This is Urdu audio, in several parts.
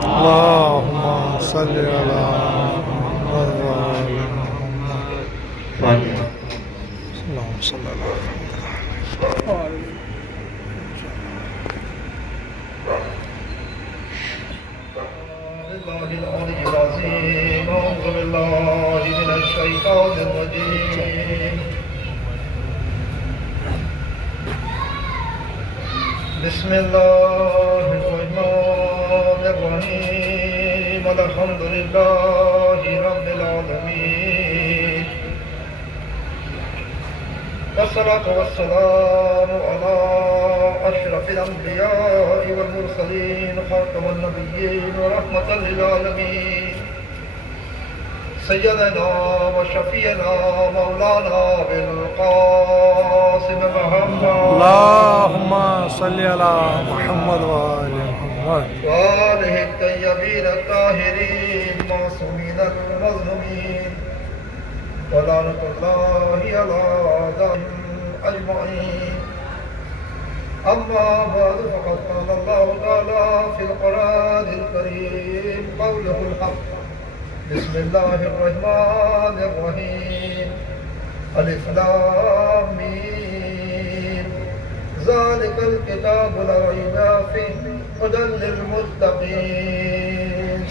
اللهم صل على محمد فاتحہ۔ اللهم صل على أعوذ بالله من الشيطان الرجيم. بسم الله الرحمن الرحيم. الحمد لله رب العالمين، والصلاة والسلام على أشرف الأنبياء والمرسلين، خاتم النبيين ورحمة للعالمين، سيدنا وشفيعنا مولانا بالقاسم محمد. اللهم صل على محمد وآل محمد وآله الطيبين الطاهرين المعصومين المظلومين، ولعنة الله على أعدائهم أجمعين. أما بعد، فقد قال الله تعالى في القرآن الكريم قوله الحق. بسم الله الرحمن الرحيم. ألف لام ميم. ذلك الكتاب لا ريب فيه هدى للمتقين.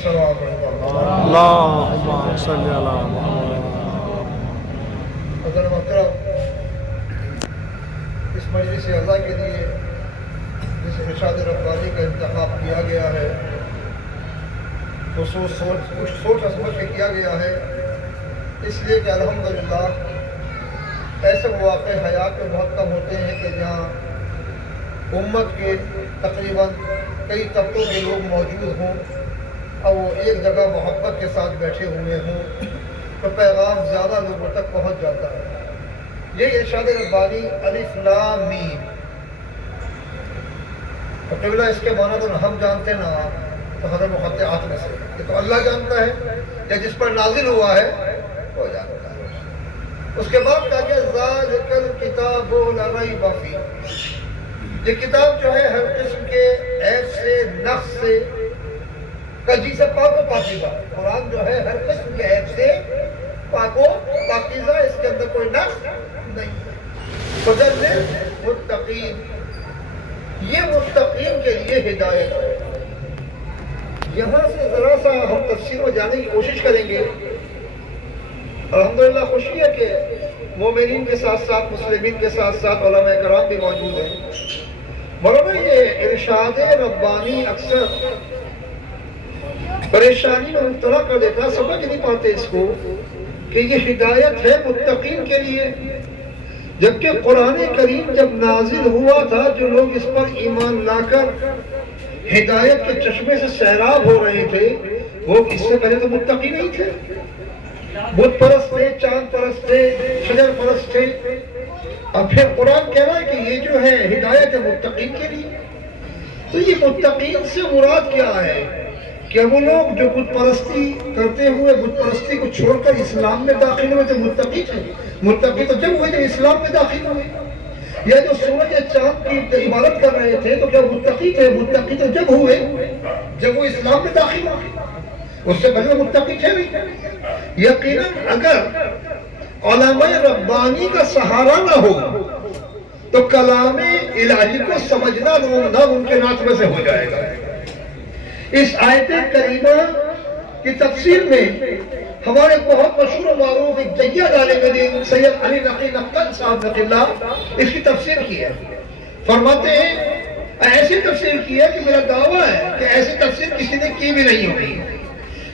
صلوات الله. اللهم صل على محمد. حضرت محترم، اس مجلس اعضاء کے لیے جس ارشاد ربانی کا انتخاب کیا گیا ہے، خصوص سوچ سمجھ کے کیا گیا ہے، اس لیے کہ الحمدللہ ایسے مواقع حیات میں بہت کم ہوتے ہیں کہ جہاں امت کے تقریباً کئی طبقوں کے لوگ موجود ہوں اور وہ ایک جگہ محبت کے ساتھ بیٹھے ہوئے ہوں تو پیغام زیادہ لوگوں تک پہنچ جاتا ہے۔ یہ ارشاد ربانی الف لام میم، تو قبلہ اس کے معنی تو نہ ہم جانتے نہ آپ، تو حضرت مقطعات میں سے یہ تو اللہ جانتا ہے، یا جس پر نازل ہوا ہے وہ جانتا ہے۔ اس کے بعد کہا کہ ذالک الکتاب لا ریب فیہ، یہ کتاب جو ہے ہر قسم کے عیب سے، نقص سے، کجی سے پاک و پاکیزہ، قرآن جو ہے ہر قسم کے عیب سے پاک و پاکیزہ، اس کے اندر کوئی نقص نہیں ہے۔ ہدی للمتقین، یہ متقین کے لیے ہدایت ہے۔ یہاں سے ذرا سا ہم تفسیر میں جانے کی کوشش کریں گے۔ الحمدللہ خوشی ہے کہ مومنین کے ساتھ ساتھ مسلمین کے ساتھ ساتھ علماء کرام بھی موجود ہیں۔ مولانا یہ ارشاد ربانی اکثر پریشانی میں مبتلا کر دیتا، سمجھ نہیں پاتے اس کو کہ یہ ہدایت ہے متقین کے لیے، جبکہ قرآن کریم جب نازل ہوا تھا جو لوگ اس پر ایمان لا کر ہدایت کے چشمے سے سیراب ہو رہے تھے وہ اس سے پہلے تو متقی نہیں تھے، بت پرست تھے، چاند پرست تھے، شجر پرست تھے۔ اب پھر قرآن کہہ رہا ہے کہ یہ جو ہے ہدایت ہے متقین کے لیے۔ تو یہ متقین سے مراد کیا ہے؟ کہ وہ لوگ جو بت پرستی کرتے ہوئے بت پرستی کو چھوڑ کر اسلام میں داخل ہوئے تھے متقی تھے۔ متقی تو جب ہوئے جب اسلام میں داخل ہوئے، یا جو سورج یا چاند کی عبادت کر رہے تھے تو کیا متقی تھے؟ متقی تو جب ہوئے جب وہ اسلام میں داخل ہوئے، اس سے پہلے متقی تھے نہیں۔ یقیناً اگر علماء ربانی کا سہارا نہ ہو تو کلام الہی کو سمجھنا ناممکنات میں سے ہو جائے گا۔ اس آیت کریمہ کی تفسیر میں ہمارے بہت مشہور و معروف ایک جید عالم دین سید علی نقی نقطن صاحب رضی اللہ اس کی تفسیر کی ہے۔ فرماتے ہیں ایسی تفسیر کی ہے کہ میرا دعویٰ ہے کہ ایسی تفسیر کسی نے کی بھی نہیں ہوگی۔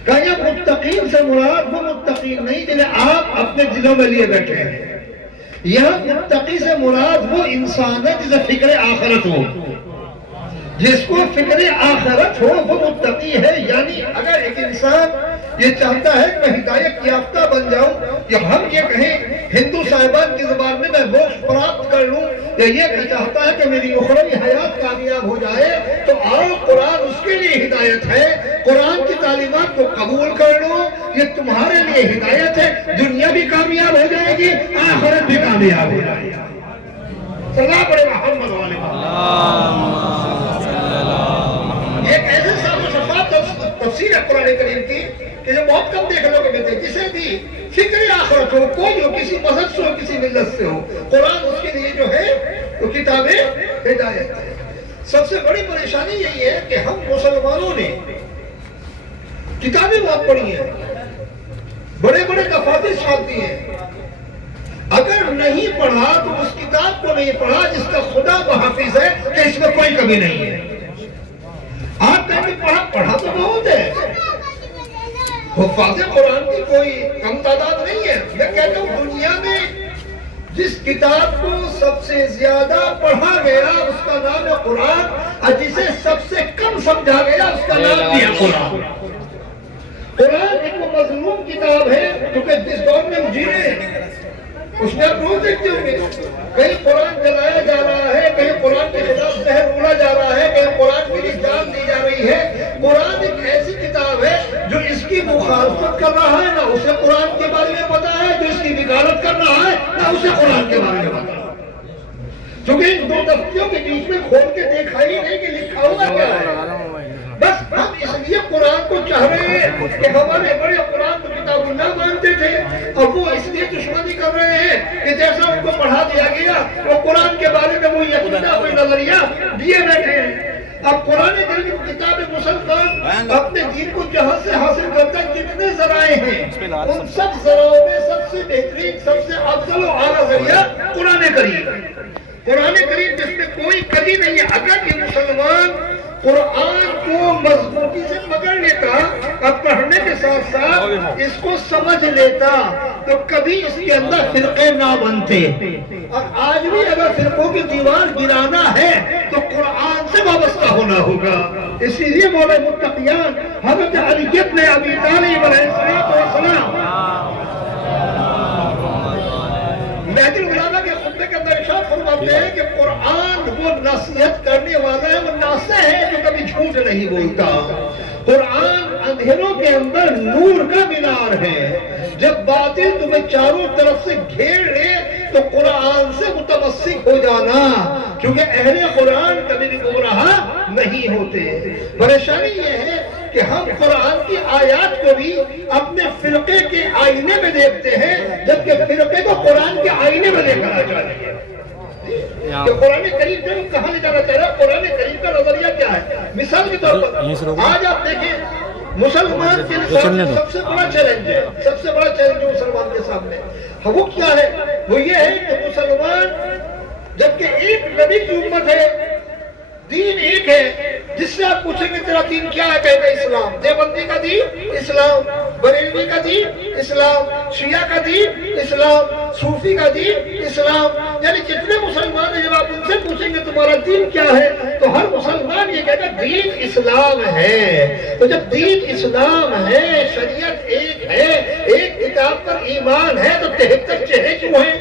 کہا یہ متقین سے مراد وہ متقین نہیں جنہیں آپ اپنے دلوں میں لیے بیٹھے ہیں، یہاں متقی سے مراد وہ انسان ہے جسے فکر آخرت ہو، جس کو فکر آخرت ہو وہ متقی ہے۔ یعنی اگر ایک انسان یہ چاہتا ہے کہ میں ہدایت یافتہ بن جاؤں، یا ہم یہ کہیں ہندو صاحبان کی زبان میں موکش پراپت کر لوں، یا یہ چاہتا ہے کہ میری اخروی حیات کامیاب ہو جائے، تو آؤ قرآن اس کے لیے ہدایت ہے، قرآن کی تعلیمات کو قبول کر لو، یہ تمہارے لیے ہدایت ہے، دنیا بھی کامیاب ہو جائے گی، آخرت بھی کامیاب ہو جائے گی۔ صلی پڑے محمد والے ایک ایسے صاحب و شفاف تفسیر ہے قرآن کریم کی کہ جو بہت کم دیکھنے کو ملتے، جسے بھی فکر آخرت ہو، کوئی ہو، کسی مذہب سے ہو، کسی ملت سے ہو، قرآن اس کے لیے جو ہے وہ کتاب ہدایت ہے۔ سب سے بڑی پریشانی یہی ہے کہ ہم مسلمانوں نے کتابیں بہت پڑھی ہیں، بڑے بڑے دفاتر چھاپ دی ہیں، اگر نہیں پڑھا تو اس کتاب کو نہیں پڑھا جس کا خدا محافظ ہے کہ اس میں کوئی کمی نہیں ہے۔ آپ کہیں کہ پڑھا تو بہت ہے، حفاظ قرآن کی کوئی کم تعداد نہیں ہے۔ میں کہتا ہوں دنیا میں جس کتاب کو سب سے زیادہ پڑھا گیا اس کا نام ہے قرآن، اور جسے سب سے کم سمجھا گیا اس کا نام بھی ہے قرآن۔ قرآن ایک مظلوم کتاب ہے کیونکہ جس دور میں ہم جی رہے ہیں اس میں آپ روز دیکھتے ہوں گے کہیں قرآن جلایا جا رہا ہے، کہیں قرآن کے خلاف زہر اڑا جا رہا ہے، کہیں قرآن کے لیے جان دی جا رہی ہے۔ قرآن ایک ایسی کتاب ہے جو اس کی مخالفت کر رہا ہے، نہ اسے قرآن کے بارے میں پتا ہے، جو اس کی بغاوت کر رہا ہے نہ اسے قرآن کے بارے میں پتا ہے، کیونکہ ان دو دفتیوں کے بیچ میں کھول کے دیکھا ہی نہیں کہ لکھا ہوا کیا ہے۔ بس ہم اس لیے قرآن کو چاہ رہے ہیں کہ ہمارے بڑے قرآن کو کتاب اللہ مانتے تھے، اور وہ اس لیے دشمنی کر رہے ہیں کہ جیسا ان کو پڑھا دیا گیا وہ قرآن کے بارے میں وہ یقینہ کوئی نظریہ دیے بیٹھے ہیں۔ اب قرآن کریم کتاب مسلمان اپنے دین کو جہاں سے حاصل کرتا ہے کتنے ذرائع ہیں، ان سب ذرائع میں سب سے بہترین، سب سے افضل و اعلیٰ ذریعہ قرآن کریم ہے۔ قرآن کریم جس میں کوئی کمی نہیں ہے۔ اگر یہ مسلمان قرآن کو مضبوطی سے پکڑ لیتا اور پڑھنے کے ساتھ ساتھ اس کو سمجھ لیتا تو کبھی اس کے اندر فرقے نہ بنتے، اور آج بھی اگر فرقوں کی دیوار گرانا ہے تو قرآن سے وابستہ ہونا ہوگا۔ اسی لیے مولا متقیان حضرت علی ابن ابی طالب علیہ السلام مہدی العلماء کے خطبے کے اندر ارشاد فرماتے ہیں کہ قرآن وہ نصیحت کرنے والا ہے، وہ ناصح ہے جو کبھی جھوٹ نہیں بولتا۔ قرآن اندھیروں کے اندر نور کا مینار ہے، جب باطل تمہیں چاروں طرف سے گھیر لے تو قرآن سے متمسک ہو جانا، کیونکہ اہل قرآن کبھی بھی گمراہ نہیں ہوتے۔ پریشانی یہ ہے کہ ہم قرآن کی آیات کو بھی اپنے فرقے کے آئینے میں دیکھتے ہیں، جبکہ فرقے کو قرآن کے آئینے میں دیکھنا چاہیے کہ قرآن کریم جو کہاں لے جانا چاہ رہا ہے، قرآن کریم کا نظریہ کیا ہے۔ مثال کے طور پر آج آپ دیکھیں مسلمان کے سامنے سب سے بڑا چیلنج ہے، سب سے بڑا چیلنج مسلمان کے سامنے وہ کیا ہے؟ وہ یہ ہے کہ مسلمان جبکہ ایک نبی کی امت ہے، دین ایک ہے، جس سے آپ پوچھیں گے تیرا دین کیا ہے، کہے گا اسلام۔ دیوبندی کا دین اسلام، بریلوی کا دین اسلام، شیعہ کا دین اسلام، صوفی کا دین اسلام۔ یعنی جتنے مسلمان ہیں، جب آپ ان سے پوچھیں گے تمہارا دین کیا ہے، تو ہر مسلمان یہ کہے گا دین اسلام ہے۔ تو جب دین اسلام ہے، شریعت ایک ہے، ایک کتاب پر ایمان ہے، تو 73 چہرے کیوں ہیں؟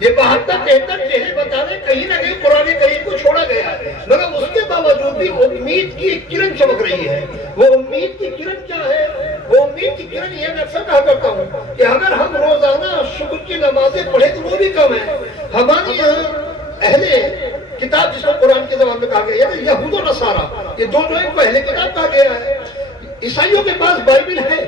یہ 72 چہرے بتانے کہیں نہ کہیں قرآن کریم کو چھوڑا گیا ہے، مگر اس کے باوجود بھی امید کی ایک کرن چمک رہی ہے۔ وہ امید کی کرن کیا ہے؟ وہ امید کی کرن یہ میں اکثر کہا کرتا ہوں کہ اگر ہم روزانہ شکر کی نمازیں پڑھیں تو وہ بھی کم ہے۔ ہمارے یہاں اہل کتاب، جس کو قرآن کی زبان میں کہا گیا ہے، یہود و نصارہ، یہ دونوں کو اہل کتاب کہا گیا ہے۔ عیسائیوں کے پاس بائبل ہے،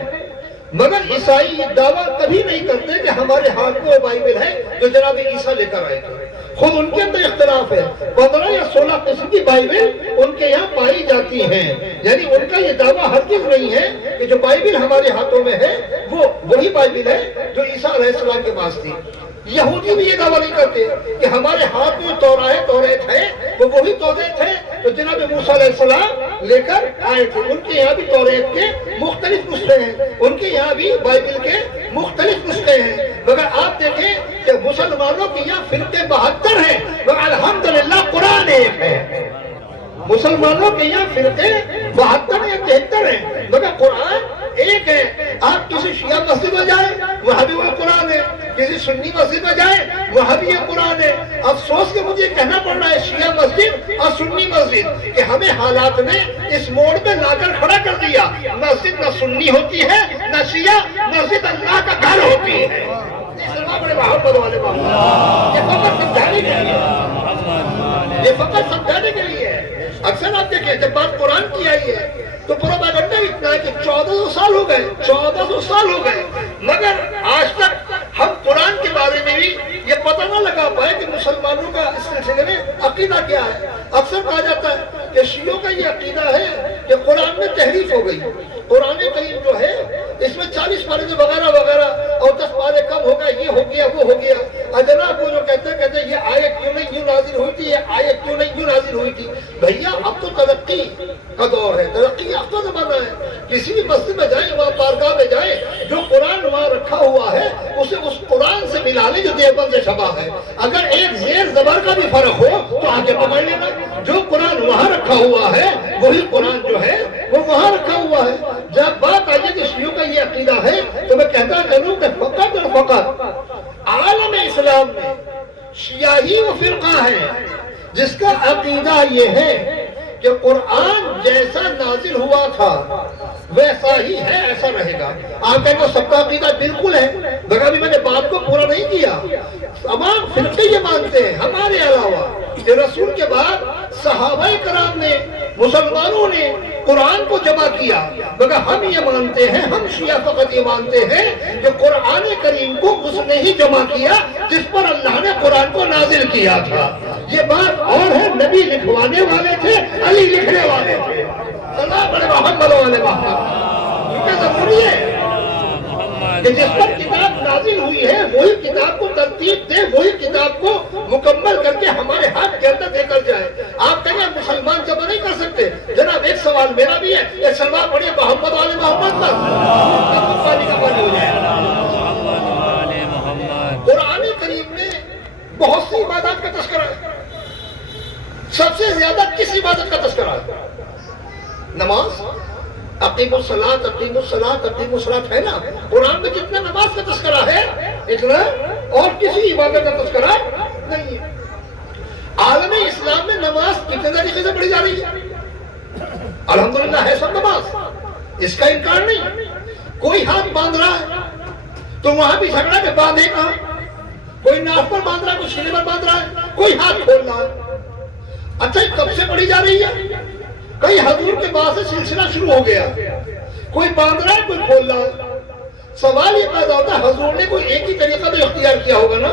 مگر عیسائی یہ دعویٰ کبھی نہیں کرتے کہ ہمارے ہاتھ میں وہ بائبل ہے جو جناب عیسیٰ لے کر آئے تھے۔ خود ان کے اندر اختلاف ہے، 15 یا 16 قسم کی بائبل ان کے یہاں پائی جاتی ہیں۔ یعنی ان کا یہ دعویٰ ہرگز نہیں ہے کہ جو بائبل ہمارے ہاتھوں میں ہے وہ وہی بائبل ہے جو عیسیٰ علیہ السلام کے پاس تھی۔ یہودی بھی یہ دعویٰ نہیں کرتے کہ ہمارے ہاتھ میں توریت ہے وہ وہی توریت ہے تو جناب موسیٰ علیہ السلام لے کر آئے تھے۔ ان کے یہاں بھی توریت کے مختلف نسخے ہیں، ان کے یہاں بھی بائبل کے مختلف نسخے ہیں، مگر آپ دیکھیں کہ مسلمانوں کے یہاں فرقے 72 ہیں، مگر الحمدللہ قرآن ایک ہے۔ مسلمانوں کے یہاں فرقے 72 یا 73 ہیں، مگر قرآن ایک ہے۔ آپ کسی شیعہ مسجد میں جائیں وہاں بھی وہ قرآن ہے، کسی سنی مسجد میں جائیں وہاں بھی یہ قرآن ہے۔ افسوس کہ مجھے کہنا پڑ رہا ہے شیعہ مسجد اور سنی مسجد کہ ہمیں حالات نے اس موڑ پہ لا کر کھڑا کر دیا۔ مسجد نہ سنی ہوتی ہے نہ شیعہ، مسجد اللہ کا گھر ہوتی ہے۔ بڑے محبت والے یہ فقط سمجھانے کے لیے، یہ فقط سمجھانے کے لیے ہے۔ اکثر آپ دیکھیں جب بات قرآن کی آئی ہے تو پروپیگنڈا اتنا ہے کہ 1400 سال ہو گئے، 1400 سال ہو گئے، مگر آج تک ہم قرآن کے بارے میں بھی یہ پتہ نہ لگا پائے کہ مسلمانوں کا اس سلسلے میں عقیدہ کیا ہے۔ اکثر کہا جاتا ہے کہ شیعوں کا یہ عقیدہ ہے کہ قرآن میں تحریف ہو گئی، قرآن کریم جو ہے اس میں 40 پارے وغیرہ وغیرہ اور 10 پارے کم ہو گئے، یہ ہو گیا وہ ہو گیا۔ جناب وہ جو کہتے ہیں یہ آیت کیوں نہیں یوں نازل ہوئی تھی، یہ آیت کیوں نہیں یوں نازل ہوئی تھی۔ بھیا اب تو ترقی کا دور ہے، ترقی یافتہ زمانہ ہے۔ کسی بھی مسجد میں جائیں، وہاں بارگاہ میں جائیں، جو قرآن وہاں رکھا ہوا ہے اسے اس قرآن سے ملا لیں جو دیوبند سے چھپا ہے۔ اگر ایک زیر زبر کا بھی فرق ہو تو آگے پکڑ لینا۔ جو قرآن وہاں رکھا ہوا ہے وہی قرآن جو ہے وہ وہاں رکھا ہوا ہے۔ جب بات آئے کہ شیعوں کا یہ عقیدہ ہے تو میں کہتا کروں کہ فقط اور فقط عالم اسلام میں شیعہ ہی وہ فرقہ ہے جس کا عقیدہ یہ ہے کہ قرآن جیسا نازل ہوا تھا ویسا ہی ہے، ایسا رہے گا۔ آپ کہیں گے سب کا عقیدہ بالکل ہے، مگر ابھی میں نے بات کو پورا نہیں کیا۔ تمام فرقے یہ مانتے ہیں ہمارے علاوہ کہ رسول کے بعد صحابہ کرام نے، مسلمانوں نے قرآن کو جمع کیا، مگر ہم یہ مانتے ہیں، ہم شیعہ فقط یہ مانتے ہیں کہ قرآن کریم کو اس نے ہی جمع کیا جس پر اللہ نے قرآن کو نازل کیا تھا۔ یہ بات اور ہے، نبی لکھوانے والے تھے، علی لکھنے والے تھے، اللہ بڑے محمد والے محمد، کیونکہ ضروری ہے کہ جس پر کتاب نازل ہوئی ہے وہی کتاب کو ترتیب دے، وہی کتاب کو مکمل کر کے ہمارے ہاتھ کے اندر دے کر جائے۔ آپ کہیں مسلمان جمع نہیں کر سکتے، جناب ایک سوال میرا بھی ہے، ایک سلوار پڑھیے محمد والے محمد پر، پانی کا پانی ہو جائے۔ قرآن کریم میں بہت سی عبادات کا تذکرہ ہے، سب سے زیادہ کس عبادت کا تذکرہ ہے؟ نماز۔ اقیم الصلاۃ اقیم الصلاۃ اقیم الصلاۃ ہے نا، قرآن میں جتنا نماز کا تذکرہ ہے اتنا اور کسی عبادت کا تذکرہ نہیں ہے۔ عالم اسلام میں نماز کتنے طریقے سے پڑھی جا رہی ہے؟ الحمدللہ ہے سب نماز، اس کا انکار نہیں۔ کوئی ہاتھ باندھ رہا ہے تو وہاں بھی جھگڑا کہ باندھے کہاں، کوئی ناف پر باندھ رہا ہے، کوئی سینے پر باندھ رہا ہے، کوئی ہاتھ کھول رہا ہے. اچھا یہ کب سے پڑھی جا رہی ہے؟ کئی حضور کے بعد سے سلسلہ شروع ہو گیا. کوئی باندھ رہا ہے، کوئی کھول رہا ہے. سوال یہ پیدا ہوتا ہے حضور نے کوئی ایک ہی طریقہ تو اختیار کیا ہوگا نا،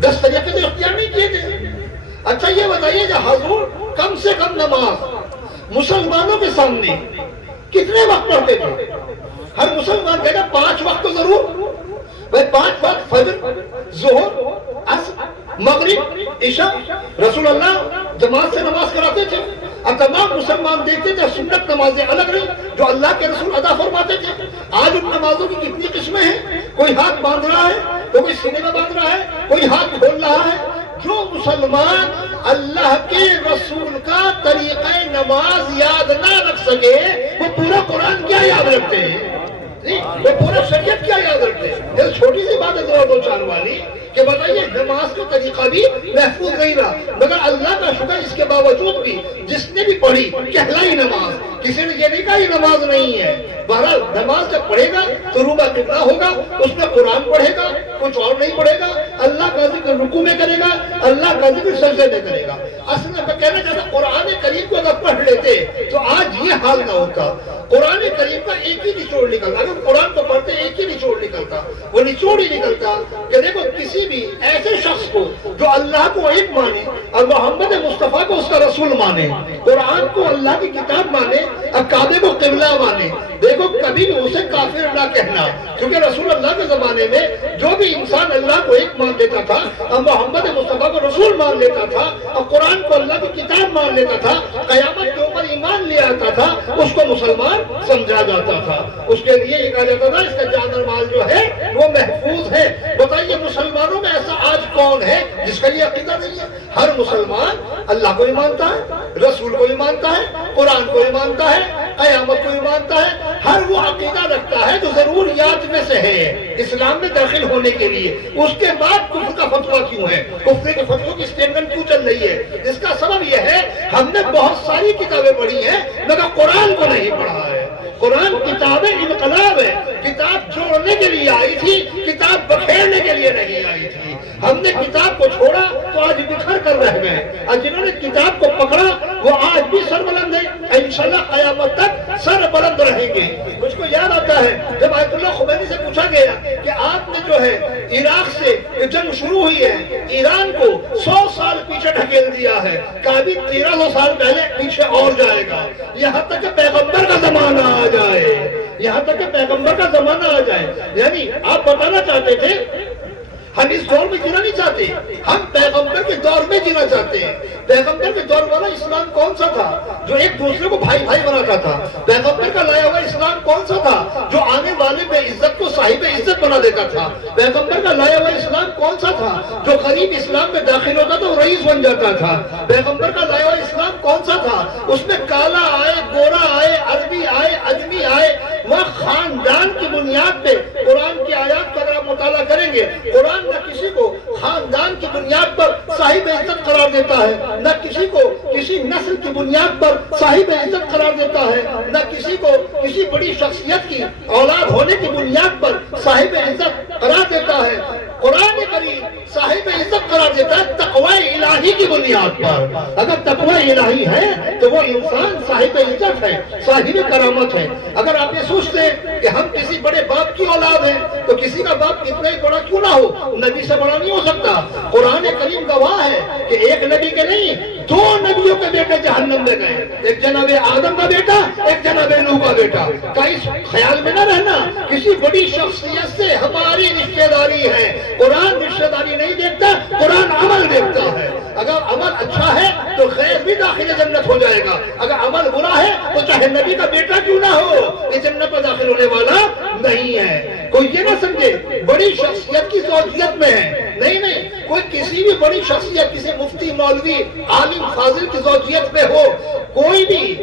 10 طریقے تو اختیار نہیں کیے تھے. اچھا یہ بتائیے کہ حضور کم سے کم نماز مسلمانوں کے سامنے کتنے وقت پڑھتے تھے؟ ہر مسلمان کہتا 5 وقت تو ضرور. بھائی 5 وقت فجر، ظہر، عصر، مغرب، عشاء رسول اللہ جماعت سے نماز کراتے تھے. اور تمام مسلمان دیکھتے تھے سنت نمازیں الگ رہی جو اللہ کے رسول ادا فرماتے تھے. آج ان نمازوں کی کتنی قسمیں ہیں. کوئی ہاتھ باندھ رہا ہے تو کوئی سینے میں باندھ رہا ہے، کوئی ہاتھ کھول رہا ہے. جو مسلمان اللہ کے رسول کا طریقہ نماز یاد نہ رکھ سکے وہ پورا قرآن کیا یاد رکھتے ہیں، وہ پورا شریعت کیا یاد رکھتے ہیں. یہ چھوٹی سی بات ہے 2-4 والی کہ بتائیے نماز کا طریقہ بھی محفوظ نہیں رہا. مگر اللہ کا شکر اس کے باوجود بھی جس نے بھی پڑھی کہلائی نماز. کسی نے یہ نہیں کہا یہ نماز نہیں ہے. بہرحال نماز جب پڑھے گا تو روبہ کتنا ہوگا، اس میں قرآن پڑھے گا، کچھ اور نہیں پڑھے گا. اللہ کا ذکر رکوع میں کرے گا، اللہ کا ذکر سجدے میں کرے گا. اصل میں کہنا چاہتا قرآن کریم کو اگر پڑھ لیتے تو آج یہ حال نہ ہوتا. قرآن کریم کا ایک ہی نچوڑ نکلتا. اگر قرآن کو پڑھتے ایک ہی نچوڑ نکلتا. وہ نچوڑ ہی نکلتا کہ دیکھو کسی بھی ایسے شخص کو جو اللہ کو ایک مانے اور محمد مصطفیٰ کو اس کا رسول مانے، قرآن کو اللہ کی کتاب مانے اور کعبے کو قبلہ مانے، دیکھو کبھی بھی اسے کافر نہ کہنا. کیونکہ رسول اللہ کے زمانے میں جو بھی انسان اللہ کو ایک مان لیتا تھا اور محمد مصطفیٰ کو رسول مان لیتا تھا اور قرآن کو اللہ کی کتاب مان لیتا تھا، قیامت کے اوپر ایمان لے آتا تھا، اس کو مسلمان سمجھا جاتا تھا. اس کے لیے یہ کہا جاتا تھا اس کا جان اور مال جو ہے وہ محفوظ ہے. بتائیے مسلمانوں میں ایسا آج کون ہے جس کا یہ عقیدہ نہیں ہے؟ ہر مسلمان اللہ کو ہی مانتا ہے، رسول کو ہی مانتا ہے، قرآن کو ہی مانتا ہے، قیامت کو ہی مانتا ہے. ہر وہ عقیدہ رکھتا ہے جو ضروریات میں سے ہے اسلام میں داخل ہونے کے لیے. اس کے بعد کفر کا فتویٰ کیوں ہے، کفر کے فتووں کی اسٹیٹمنٹ کیوں چل رہی ہے؟ اس کا سبب یہ ہے ہم نے بہت ساری کتابیں پڑھی ہیں مگر قرآن کو نہیں پڑھا ہے. قرآن کتاب انقلاب ہے، کتاب جوڑنے کے لیے آئی تھی، کتاب بکھیرنے کے لیے نہیں آئی تھی. ہم نے کتاب کو چھوڑا تو آج بکھر کر رہ گئے، اور جنہوں نے کتاب کو پکڑا وہ آج بھی سر بلند ہے، انشاءاللہ قیامت تک سر بلند رہیں گے. مجھ کو یاد آتا ہے جب آیت اللہ خمینی سے پوچھا گیا کہ آپ نے جو ہے عراق سے جنگ شروع ہوئی ہے، ایران کو 100 سال پیچھے ڈھکیل دیا ہے، کہا بھی 1300 سال پہلے پیچھے اور جائے گا، یہاں تک کہ پیغمبر کا زمانہ آ جائے، یہاں تک کہ پیغمبر کا زمانہ آ جائے. یعنی آپ بتانا چاہتے تھے ہم اس دور میں جینا نہیں چاہتے، ہم پیغمبر کے دور میں جینا چاہتے ہیں. پیغمبر کے دور والا اسلام کون سا تھا جو ایک دوسرے کو بھائی بھائی بناتا تھا؟ پیغمبر کا لایا ہوا اسلام کون سا تھا جو آنے والے میں عزت کو صاحب عزت بنا دیتا تھا؟ پیغمبر کا لایا ہوا اسلام کون سا تھا جو غریب اسلام میں داخل ہوتا تو رئیس بن جاتا تھا؟ پیغمبر کا لایا ہوا اسلام کون سا تھا اس میں کالا آئے، گورا آئے، عربی آئے، اجمی آئے، وہ خاندان کی بنیاد پہ قرآن کی آیات کا اگر آپ مطالعہ کریں گے، قرآن نہ کسی کو خاندان کی بنیاد پر صاحب عزت قرار دیتا ہے، نہ کسی کو کسی نسل کی بنیاد پر صاحب عزت قرار دیتا ہے، نہ کسی کو کسی بڑی شخصیت کی اولاد ہونے کی بنیاد پر صاحب عزت قرار دیتا ہے. قرآن کریم صاحب عزت قرار دیتا ہے تقوی الہی کی بنیاد پر. اگر تقوی الہی ہے تو وہ انسان صاحب عزت ہے، صاحب کرامت ہے. اگر آپ یہ سوچتے ہیں کہ ہم کسی بڑے باپ کی اولاد ہیں تو کسی کا باپ کتنا ہی بڑا کیوں نہ ہو، نبی سے بڑا نہیں ہو سکتا. قرآن کریم گواہ ہے کہ ایک نبی کے نہیں 2 نبیوں کے بیٹے جہنم میں گئے، ایک جناب آدم کا بیٹا، ایک جناب نوح کا بیٹا. کا اس خیال میں نہ رہنا کسی بڑی شخصیت سے ہماری رشتہ داری ہے. قرآن رشتہ داری نہیں دیکھتا، قرآن عمل دیکھتا ہے. اگر عمل اچھا ہے تو خیر بھی داخل جنت ہو جائے گا، اگر عمل برا ہے تو چاہے نبی کا بیٹا کیوں نہ ہو یہ جنت میں داخل ہونے والا نہیں ہے. کوئی یہ نہ سمجھے بڑی شخصیت کی زوجیت میں ہے، نہیں، کوئی کسی بھی بڑی شخصیت کسی مفتی، مولوی، عالم، فاضل کی زوجیت میں ہو، کوئی بھی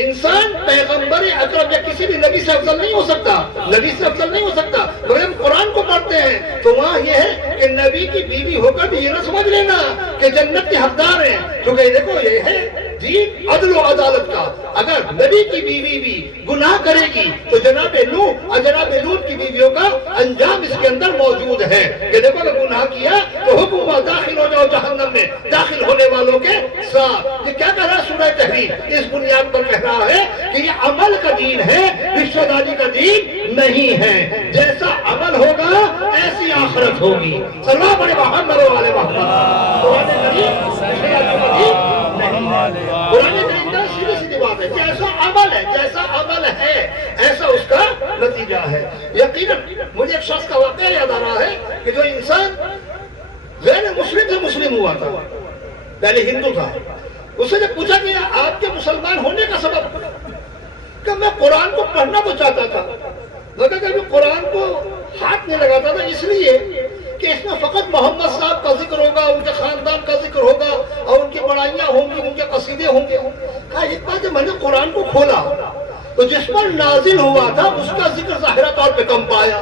انسان پیغمبر اکرم یا کسی بھی نبی سے افضل نہیں ہو سکتا، نبی سے افضل نہیں ہو سکتا. مگر ہم قرآن کو پڑھتے ہیں تو وہاں یہ ہے کہ نبی کی بیوی ہو کر بھی یہ نہ سمجھ لینا کہ جنت کے حقدار ہیں. کیونکہ دیکھو یہ ہے دین عدل و عدالت کا. اگر نبی کی بیوی بھی گناہ کرے گی تو جناب نوح اور جناب لوط کی بیویوں کا انجام اس کے اندر موجود ہے کہ دیکھو اگر گناہ کیا تو حکم ہوا داخل ہو جاؤ جہنم میں داخل ہونے والوں کے ساتھ. یہ کیا کہہ رہا ہے سورہ تحریم؟ اس بنیاد پر کہہ رہا ہے کہ یہ عمل کا دین ہے، رشتہ داری کا دین نہیں ہے. جیسا عمل ہوگا ایسی آخرت ہوگی. سلام بڑے محمد والے محمد. قرآن کریم کا سیدھی سیدھی بات ہے، جیسا عمل ہے ایسا اس کا نتیجہ ہے. یقیناً مجھے ایک شخص کا واقعہ یاد آ رہا ہے کہ جو انسان غیر مسلم سے مسلم ہوا تھا، پہلے ہندو تھا، اس سے جب پوچھا گیا آپ کے مسلمان ہونے کا سبب، کہ میں قرآن کو پڑھنا تو چاہتا تھا لیکن کبھی قرآن کو ہاتھ نہیں لگاتا تھا، اس لیے کہ اس میں فقط محمد صاحب کا ذکر ہوگا، ان کے خاندان کا ذکر ہوگا اور ان کی بڑائیاں ہوں گی، ان کے قصیدے ہوں گے. کہا ایک بات ہے، میں نے قرآن کو کھولا تو جس پر نازل ہوا تھا اس کا ذکر ظاہرہ طور پہ کم پایا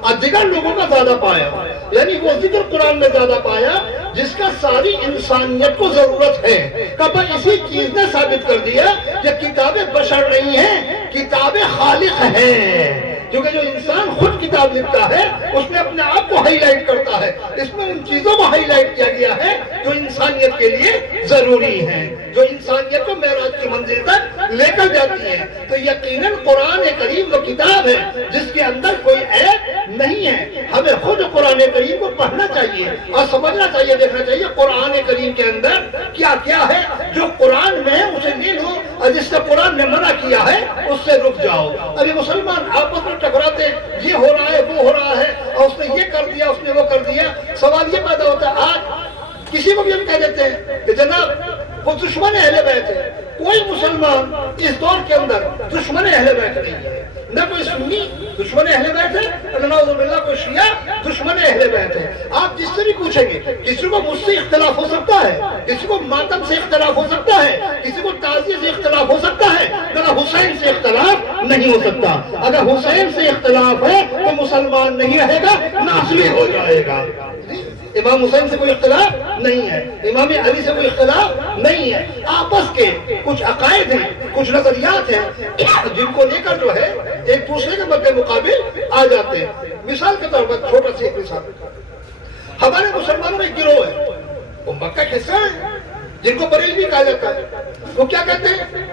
اور دیگر لوگوں کا زیادہ پایا. یعنی وہ ذکر قرآن میں زیادہ پایا جس کا ساری انسانیت کو ضرورت ہے. کبھی اسی چیز نے ثابت کر دیا کہ کتابیں بشر نہیں ہیں، کتابیں خالق ہیں. کیونکہ جو انسان خود کتاب لکھتا ہے اس میں اپنے آپ کو ہائی لائٹ کرتا ہے، اس میں ان چیزوں کو ہائی لائٹ کیا گیا ہے جو انسانیت کے لیے ضروری ہیں، جو انسانیت کو معراج کی منزل تک لے کر جاتی ہیں. تو یقیناً قرآن کریم وہ کتاب ہے جس کے اندر کوئی عیب نہیں ہے. ہمیں خود قرآن کریم کو پڑھنا چاہیے اور سمجھنا چاہیے، دیکھنا چاہیے قرآن کریم کے اندر کیا کیا ہے. جو قرآن میں اسے لے لو اور جس سے قرآن نے منع کیا ہے اس سے رک جاؤ. ابھی مسلمان آپس میں ٹکراتے، یہ ہو رہا ہے وہ ہو رہا ہے اور اس نے یہ کر دیا اس نے وہ کر دیا. سوال یہ پیدا ہوتا ہے، آج کسی کو بھی ہم کہہ دیتے ہیں کہ جناب وہ دشمن اہل بیت ہے. کوئی مسلمان اس دور کے اندر دشمن اہل بیت نہیں ہے، نہ کوئی سنی دشمن اہل بیت ہے، نعوذ باللہ کوئی شیعہ دشمن اہل بیت ہے. آپ جس سے بھی پوچھیں گے، کسی کو مجھ سے اختلاف ہو سکتا ہے، کسی کو ماتم سے اختلاف ہو سکتا ہے، کسی کو تعزیے سے اختلاف ہو سکتا ہے، مگر حسین سے اختلاف نہیں ہو سکتا. اگر حسین سے اختلاف ہے تو مسلمان نہیں رہے گا، ناصری ہو جائے گا. امام حسین سے کوئی اختلاف نہیں ہے، امام علی سے کوئی اختلاف نہیں ہے. آپس کے کچھ عقائد ہیں، کچھ نظریات ہیں جن کو لے کر جو ہے ایک دوسرے کے مد مقابل آ جاتے ہیں. مثال کے طور پر چھوٹا سی ایک مثال، ہمارے مسلمانوں میں ایک گروہ ہے، وہ مکہ کے حصہ ہے جن کو بریلوی کہا جاتا ہے. وہ کیا کہتے ہیں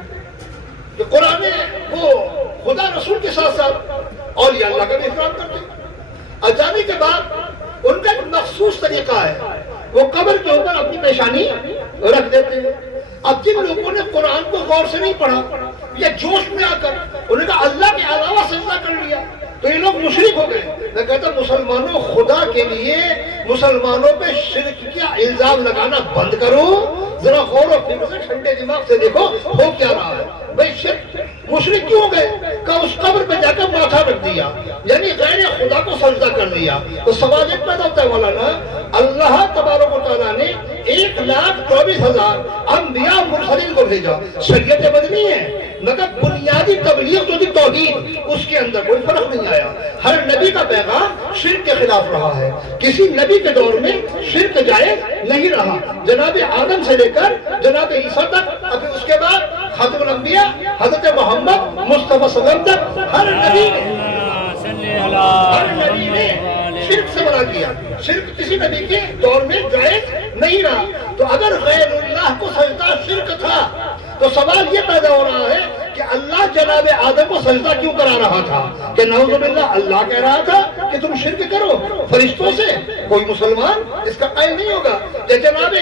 کہ قرآن وہ خدا رسول کے ساتھ ساتھ اولیاء اللہ کا بھی احترام کرتے ہیں. اور جانے کے بعد ان کا ایک مخصوص طریقہ ہے، وہ قبر کے اوپر اپنی پیشانی رکھ دیتے ہیں. اب جن لوگوں نے قرآن کو غور سے نہیں پڑھا یا جوش میں آ کر انہوں نے کہا اللہ کے علاوہ سجدہ کر لیا تو یہ لوگ مشرک ہو گئے. میں کہتا ہوں مسلمانوں خدا کے لیے مسلمانوں پہ شرک کا الزام لگانا بند کرو. ذرا غور و فکر سے ٹھنڈے دماغ سے دیکھو ہو کیا رہا ہے. بھائی شرک مشرک کیوں گئے کہ اس قبر پہ جا کر ماتھا رکھ دیا، یعنی غیر خدا کو سجدہ کر دیا. تو سوال ایک پیدا ہوتا ہے مولانا، اللہ تبارک و تعالیٰ نے 1,24,000 انبیاء مرسلین کو بھیجا، شریعت بدلی ہے مگر بنیادی تبلیغ جو تھی توحید، اس کے اندر کوئی فرق نہیں آیا. ہر نبی کا پیغام شرک کے خلاف رہا ہے، کسی نبی کے دور میں شرک جائز نہیں رہا. جناب آدم سے لے کر جناب عیسیٰ تک، ابھی اس کے بعد خاتم الانبیاء حضرت محمد مصطفیٰ صلی اللہ علیہ وسلم تک ہر نبی نے شرک سے منع کیا. شرک کسی نبی کے دور میں جائز نہیں رہا. تو اگر غیر اللہ کو سجدہ شرک تھا تو سوال یہ پیدا ہو رہا ہے کہ اللہ جناب آدم کو سجدہ کیوں کرا رہا تھا؟ کہ نعوذ باللہ اللہ کہہ رہا تھا کہ تم شرک کرو فرشتوں سے. کوئی مسلمان اس کا قائل نہیں ہوگا کہ جناب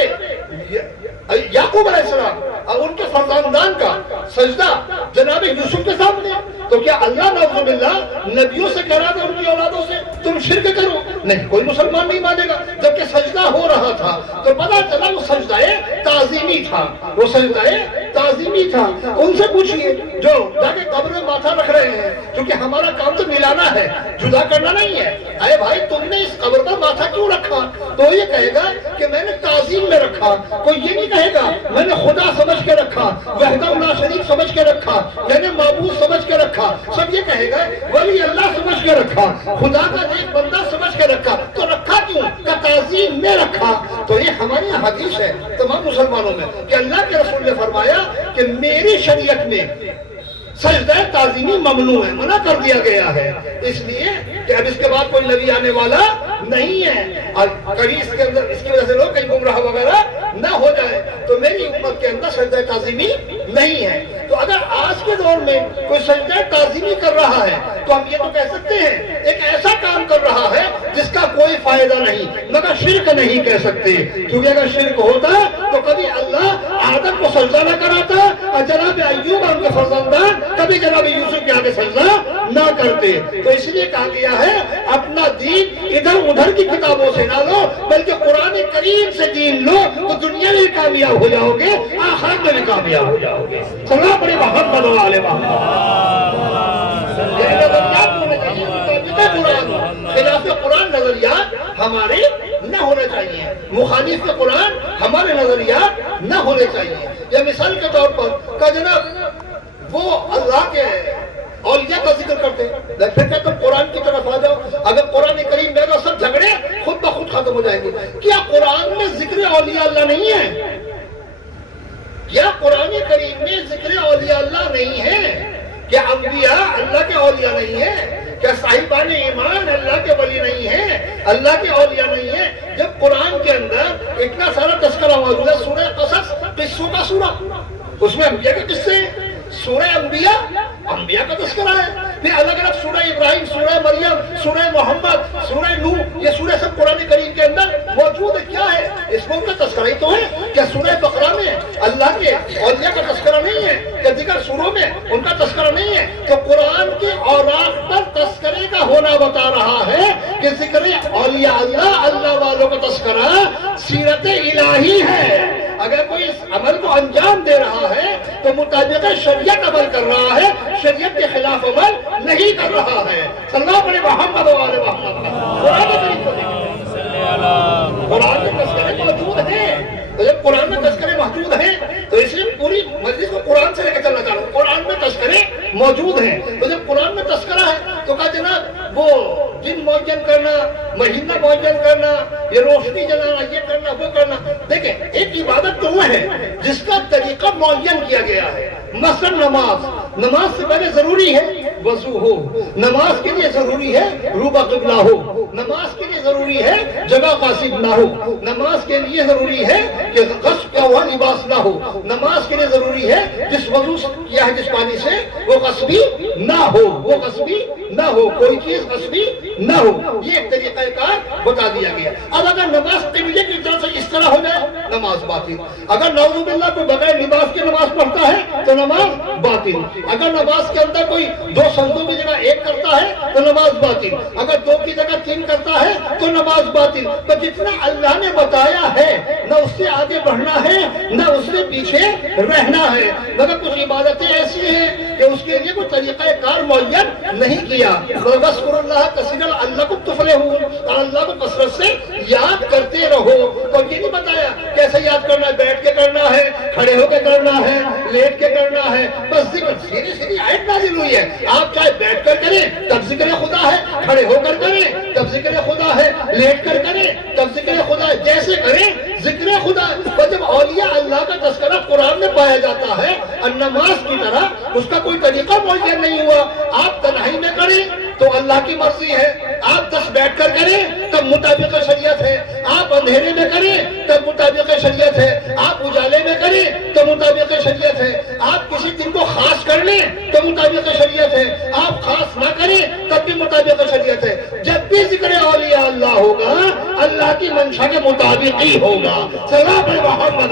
یعقوب علیہ السلام اور ان کے فرزندان کا سجدہ جناب یوسف کے سامنے، تو کیا اللہ نعوذ باللہ نبیوں سے کہہ رہا تھا ان کی اولادوں سے تم شرک کرو؟ نہیں، کوئی مسلمان نہیں مانے گا. جبکہ سجدہ ہو رہا تھا تو پتا چلا وہ سجدہ تعظیمی تھا، وہ سجدہ تعظیمی تھا. ان سے پوچھئے جو جا کے قبر میں ماتھا رکھ رہے ہیں، کیونکہ ہمارا کام تو ملانا ہے، جدا کرنا نہیں ہے. اے بھائی تم نے اس قبر پر ماتھا کیوں رکھا؟ تو یہ کہے گا کہ میں نے تعظیم میں رکھا. کوئی یہ نہیں کہے گا میں نے خدا سمجھ کے رکھا، وحدہ لا شریک سمجھ کے رکھا، میں نے معبود سمجھ کے رکھا. سب یہ کہے گا ولی اللہ سمجھ کے رکھا، خدا کا ایک بندہ سمجھ کے رکھا. تو رکھا کیوں؟ کہ تعظیم میں رکھا. تو یہ ہماری حدیث ہے تمام مسلمانوں میں کہ اللہ کے رسول نے فرمایا کہ میری شریعت میں سجدہ تعظیمی ممنوع ہے، منع کر دیا گیا ہے، اس لیے کہ اب اس کے بعد کوئی نبی آنے والا نہیں ہے اور کبھی اس کے اندر اس کی وجہ سے لوگ کہیں گمراہ وغیرہ نہ ہو جائے، تو میری امت کے اندر سجدہ تعظیمی نہیں ہے۔ تو اگر آج کے دور میں کوئی سجدہ تعظیمی کر رہا ہے تو ہم یہ تو کہہ سکتے ہیں ایک ایسا کام کر رہا ہے جس کا کوئی فائدہ نہیں، مگر شرک نہیں کہہ سکتے، کیونکہ اگر شرک ہوتا تو کبھی اللہ آدم کو سجدہ نہ کراتا اور جناب ایوب اور ان کے فرزندان کبھی جناب یوسف کے آگے سجدہ نہ کرتے۔ تو اس لیے کہا گیا ہے اپنا دین ادھر ادھر کی کتابوں سے نہ لو بلکہ قرآن کریم سے دین لو، تو دنیا میں بھی کامیاب ہو جاؤ گے، آخرت میں بھی کامیاب ہو جاؤ گے۔ صلی بڑے محمد والے خلاف قرآن نظریات ہمارے نہ ہونے چاہیے، مخالف قرآن ہمارے نظریات نہ ہونے چاہیے۔ یہ مثال کے طور پر کہ جناب وہ اللہ کے اولیاء کا ذکر کرتے ہیں، پھر کہ تم قرآن کی طرف آ جاؤ، اگر قرآن کریم میں تو سب جھگڑے خود بخود ختم ہو جائیں گے۔ کیا قرآن میں ذکر اولیاء اللہ نہیں ہے؟ کیا قرآن کریم میں ذکر اولیاء اللہ نہیں ہے؟ کیا انبیاء اللہ کے اولیاء نہیں ہیں؟ کیا صاحبان ایمان اللہ کے ولی نہیں ہیں، اللہ کے اولیاء نہیں ہیں؟ جب قرآن کے اندر اتنا سارا تذکرہ موجود ہے، سورہ قصص قصوں کا سورہ، اس میں انبیاء کے قصے ہیں، سورہ انبیاء کا تذکرہ ہے، پھر الگ الگ سورہ ابراہیم، سورہ مریم، سورہ محمد، سورہ نوح، یہ سورہ سب قرآن کریم کے اندر موجود ہے۔ کیا ہے اس میں ان کا تذکرہ ہی تو ہے۔ کیا سورہ بقرہ میں اللہ کے اولیاء کا تذکرہ نہیں ہے؟ کیا دیگر سوروں میں ان کا تذکرہ نہیں ہے؟ تو قرآن کے اوراق پر تذکرے کا ہونا بتا رہا ہے کہ ذکر اولیاء اللہ، اللہ والوں کا تذکرہ سیرت الہی ہے۔ اگر کوئی اس عمل کو انجام دے رہا ہے تو مطابق شریعت عمل کر رہا ہے، شریعت کے خلاف عمل نہیں کر رہا ہے۔ صلی اللہ علیہ محمد وآلہ محمد۔ قرآن میں تذکرے موجود ہیں، تو جب قرآن میں تذکرے موجود ہیں تو اس لیے پوری مجلس کو قرآن سے لے کے چلنا چاہ رہا ہوں۔ قرآن میں تذکرے موجود ہیں، تو جب قرآن میں تذکرہ ہے تو کہا جناب وہ دن معین کرنا، مہینہ معین کرنا، یہ روشنی جلانا، یہ کرنا، وہ کرنا، دیکھیں ایک عبادت تو وہ ہے جس کا طریقہ معین کیا گیا ہے۔ مثلا نماز سے پہلے ضروری ہے وضو ہو، نماز کے لیے ضروری ہے روبہ قبلہ ہو، نماز کے لیے ضروری ہے جگہ قاصد نہ ہو، نماز کے لیے ضروری ہے کہ غسل کیا ہوا لباس نہ ہو، نماز کے لیے ضروری ہے جس وضو کیا ہے جس پانی سے وہ غصبی نہ ہو، وہ غصبی نہ ہو، کوئی چیز غصبی نہ ہو، یہ ایک طریقہ کار بتا دیا گیا۔ اب اگر نماز قبلے کی طرف سے اس طرح ہو جائے نماز باطل، اگر نعوذ باللہ کوئی بغیر لباس کے نماز پڑھتا ہے تو نماز باطل، اگر نماز کے اندر کوئی دو سجدوں کی جگہ ایک کرتا ہے تو نماز باطل، اگر دو کی جگہ تین کرتا ہے تو نماز باطل۔ تو جتنا اللہ نے بتایا ہے نہ اس سے آگے بڑھنا ہے نہ اس سے پیچھے رہنا ہے، مگر کچھ عبادتیں ایسی ہیں کہ اس کے لیے کوئی طریقہ کار معین نہیں کیا۔ وَاذْكُرُوا اللَّهَ كَثِيرًا لَعَلَّكُمْ تُفْلِحُونَ، اور اللہ کو کثرت سے یاد کرتے رہو۔ تو یہ نہیں بتایا کیسے یاد کرنا ہے، بیٹھ کے کرنا ہے، کھڑے ہو کے کرنا ہے، لیٹ کے کرنا ہے، بس ذکر سیدھی سیدھی آیت نازل ہوئی ہے۔ آپ چاہے بیٹھ کر کریں تب ذکر خدا ہے، کھڑے ہو کر کریں تب ذکر خدا ہے، لیٹ کر کریں تب ذکر خدا ہے، جیسے کریں ذکر خدا ہے۔ اور جب اولیاء اللہ کا تذکرہ قرآن میں پایا جاتا ہے اور نماز کی طرح اس کا کوئی طریقہ معین نہیں ہوا، آپ تنہائی میں کریں تو اللہ کی مرضی ہے، آپ 10 بیٹھ کر کریں تب مطابق شریعت ہے، آپ اندھیرے میں کریں تب مطابق شریعت ہے، آپ اجالے میں کریں تو مطابق شریعت ہے، آپ کسی دن کو خاص کر لیں تو مطابق شریعت ہے، آپ خاص نہ کریں تب بھی مطابق شریعت ہے۔ جب بھی ذکر اولیاء اللہ ہوگا اللہ کی منشا کے مطابق ہی ہوگا۔ سلام محمد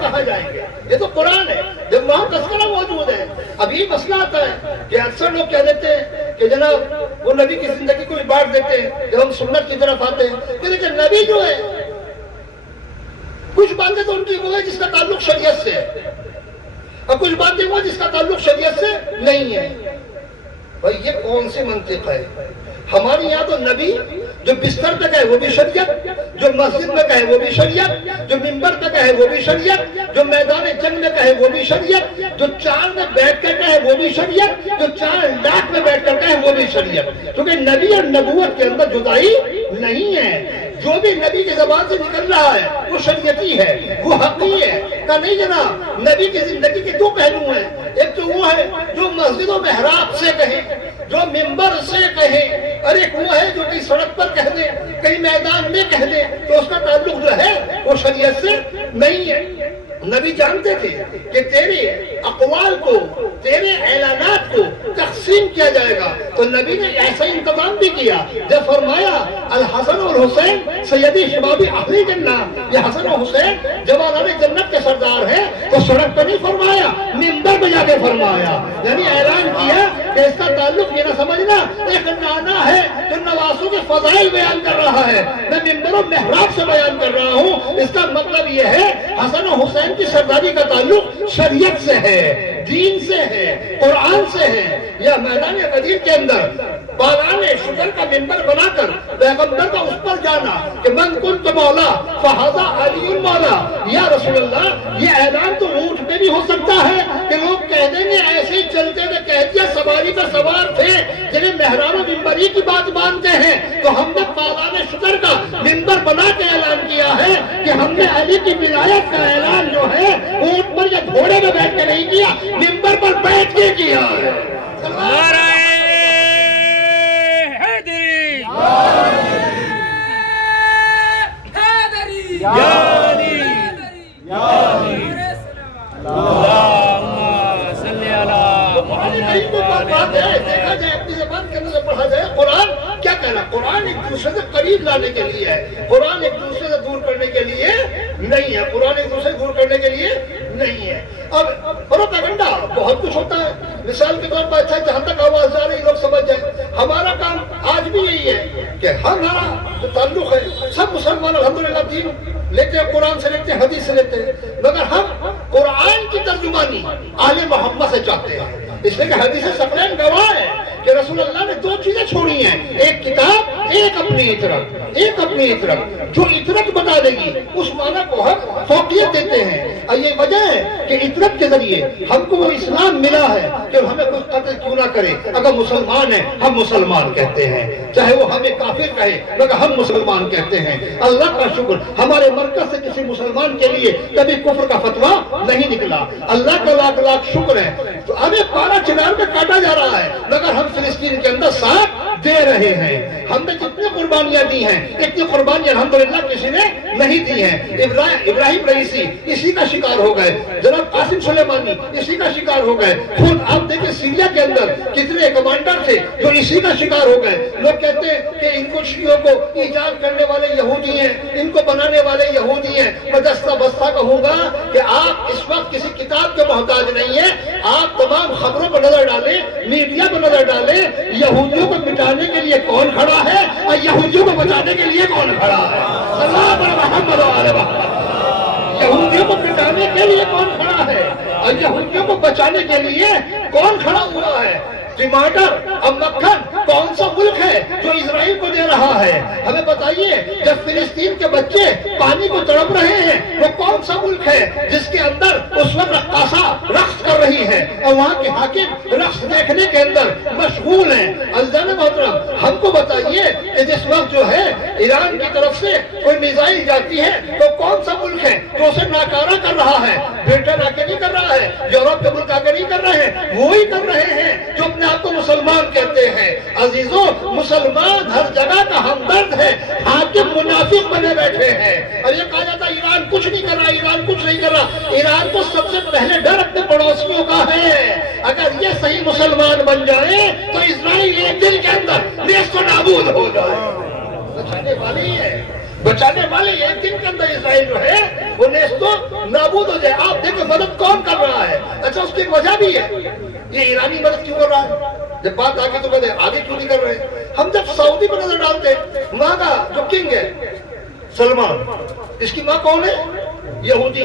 کہا جائے گا، یہ تو قرآن ہے، جب وہاں تذکرہ موجود ہے۔ اب یہ مسئلہ آتا ہے کہ اکثر لوگ کہہ دیتے ہیں کہ جناب وہ نبی کی زندگی کو بانٹ دیتے ہیں جب ہم سنت کی طرف آتے ہیں کہ لیکن نبی جو ہے کچھ باتیں تو ان کی وہ ہے جس کا تعلق شریعت سے ہے اور کچھ باتیں وہ جس کا تعلق شریعت سے نہیں ہے۔ بھائی یہ کون سی منطق ہے؟ ہمارے یہاں تو نبی جو بستر پہ کہے وہ بھی شریعت، جو مسجد میں کہے وہ بھی شریعت، جو ممبر پہ کہے وہ بھی شریعت، جو میدان جنگ میں کہے وہ بھی شریعت، جو چار میں بیٹھ کر کہے وہ بھی شریعت، جو 4 لاکھ میں بیٹھ کر کہے وہ بھی شریعت، کیونکہ نبی اور نبوت کے اندر جدائی نہیں ہے۔ جو بھی نبی کی زبان سے نکل رہا ہے وہ شریعتی ہے، وہ حقی ہے۔ کہ نہیں جناب، نبی کی زندگی کے 2 پہلو ہیں، ایک تو وہ ہے جو مسجد و محراب سے کہے، جو ممبر سے کہے، اور ایک وہ ہے جو کہیں سڑک پر کہہ دے، کہیں میدان میں کہہ دے، تو اس کا تعلق جو ہے وہ شریعت سے نہیں ہے۔ نبی جانتے تھے کہ تیرے اقوال کو، تیرے اعلانات کو تقسیم کیا جائے گا، تو نبی نے ایسا انتظام بھی کیا جب فرمایا الحسن والحسین سیدی شباب اہل جنہ، یہ حسن و حسین جوانان جنت کے سردار ہیں، تو سڑک پر نہیں فرمایا، ممبر پہ جا کے فرمایا، یعنی اعلان کیا کہ اس کا تعلق یہ نہ سمجھنا ایک نانا ہے جو نواسوں کے فضائل بیان کر رہا ہے، میں ممبر و محراب سے بیان کر رہا ہوں۔ اس کا مطلب یہ ہے حسن و حسین کی سرداری کا تعلق شریعت سے ہے، دین سے ہے، قرآن سے ہے۔ یا میدان غدیر کے اندر باغان شجر کا ممبر بنا کر پیغمبر کا اس پر جانا کہ من کنت مولا فہذا علی مولا، یا رسول اللہ یہ اعلان تو اونٹ میں بھی ہو سکتا ہے کہ لوگ کہہ دیں گے ایسے ہی چلتے ہوئے کہہ دیا سواری پر سوار تھے جنہیں مہران و ممبری کی بات مانتے ہیں، تو ہم نے باغان شجر کا ممبر بنا کے اعلان کیا ہے کہ ہم نے علی کی ولایت کا اعلان جو ہے اونٹ پر یا گھوڑے میں بیٹھ کے نہیں کیا، ممبر پر بیٹھ کے کیا ہے۔ دیکھا جائے اپنی زبان کے اندر پڑھا جائے، قرآن کیا کہنا؟ قرآن ایک دوسرے سے قریب لانے کے لیے ہے، قرآن ایک دوسرے سے دور کرنے کے لیے نہیں ہے، قرآن ایک دوسرے سے دور کرنے کے لیے نہیں ہے۔ اب پروپیگنڈا بہت کچھ ہوتا ہے، مثال کے طور پر اچھا جہاں تک آواز جا رہی لوگ سمجھ جائیں، ہمارا کام آج بھی یہی ہے کہ ہمارا جو تعلق ہے سب مسلمان الحمدللہ دین لیتے ہیں، قرآن سے لیتے ہیں، حدیث سے لیتے ہیں، مگر ہم قرآن کی ترجمانی آل محمد سے چاہتے ہیں، اس لیے کہ حدیث ثقلین گواہ ہے کہ رسول اللہ نے 2 چیزیں چھوڑی ہیں، ایک کتاب، ایک اپنی اطرت، ایک اپنی اطرت۔ جو اطرت بتا دے گی اس معنی کو ہم فوقیت دیتے ہیں، اور یہ وجہ ہے کہ اطرت کے ذریعے ہم کو وہ اسلام ملا ہے کہ ہمیں کوئی قتل کیوں نہ کرے، اگر مسلمان ہیں ہم مسلمان کہتے ہیں، چاہے وہ ہمیں کافر کہے مگر ہم مسلمان کہتے ہیں۔ اللہ کا شکر ہمارے مرکز سے کسی مسلمان کے لیے کبھی کفر کا فتویٰ نہیں نکلا، اللہ کا لاکھ لاکھ شکر ہے۔ تو ہمیں پارا چنار میں کاٹا جا رہا ہے مگر ہم فلسطین کے اندر ساتھ دے رہے ہیں۔ ہم نے جتنی قربانیاں دی ہیں اتنی قربانیاں الحمدللہ کسی نے نہیں دی ہیں۔ ابراہیم رئیسی اسی کا شکار ہو گئے، جناب قاسم سلیمانی اسی کا شکار ہو گئے، خود آپ دیکھیں سیریا کے اندر کتنے کمانڈر تھے جو اسی کا شکار ہو گئے۔ لوگ کہتے ہیں کہ ان کو شیعوں کو ایجاد کرنے والے یہودی ہیں، ان کو بنانے والے یہودی ہیں۔ میں دستہ بستہ کہوں گا کہ آپ اس وقت کسی کتاب کے محتاج نہیں ہیں، آپ تمام خبروں پر نظر ڈالیں، میڈیا پر نظر ڈالیں، یہودیوں کو مٹانے کے لیے کون کھڑا ہے اور یہودیوں کو بچانے کے لیے کون کھڑا ہے۔ سلام علی محمد و آل محمد۔ یہودیوں کو مٹانے کے لیے کون کھڑا ہے اور یہودیوں کو بچانے کے لیے کون کھڑا ہوا ہے۔ ٹماٹر اور مکھن کون سا ملک ہے جو اسرائیل کو دے رہا ہے؟ ہمیں بتائیے، جب فلسطین کے بچے پانی کو تڑپ رہے ہیں وہ کون سا ملک ہے جس کے اندر اس وقت رقاصہ رقص کر رہی ہے اور وہاں کے حاکم رقص دیکھنے کے اندر مشغول ہیں؟ عزیزان محترم ہم کو بتائیے کہ جس وقت جو ہے ایران کی طرف سے کوئی میزائل جاتی ہے تو کون سا ملک ہے جو اسے ناکارہ کر رہا ہے؟ برٹن آ کے نہیں کر رہا ہے، یورپ کے ملک آ کے نہیں کر رہے ہیں، وہی کر رہے ہیں جو اپنے آپ کو مسلمان کہتے ہیں۔ عزیزوں مسلمان ہر جگہ کا ہمدرد ہے، حاکم منافق بنے بیٹھے ہیں۔ اور یہ کہا جاتا ہے ایران کچھ نہیں کر رہا، ایران کچھ نہیں کر رہا۔ ایران کو سب سے پہلے ڈر اپنے پڑوسیوں کا ہے، اگر یہ صحیح مسلمان بن جائے تو اسرائیل ایک دن کے اندر نیست و نابود ہو جائے۔ بچانے والی ہے، بچانے والے ایک دن کے اندر اسرائیل جو ہے وہ نیست و نابود ہو جائے۔ آپ دیکھیں مدد کون کر رہا ہے؟ اچھا اس کی ایک وجہ بھی ہے، یہ ایرانی مدد کیوں کر رہا ہے؟ جب بات آگے تو کہتے ہیں آگے کیوں نہیں کر رہے؟ ہم جب سعودی پر نظر ڈالتے ہیں، وہاں کا جو کنگ ہے سلمان، اس کی ماں کون ہے؟ یہودی۔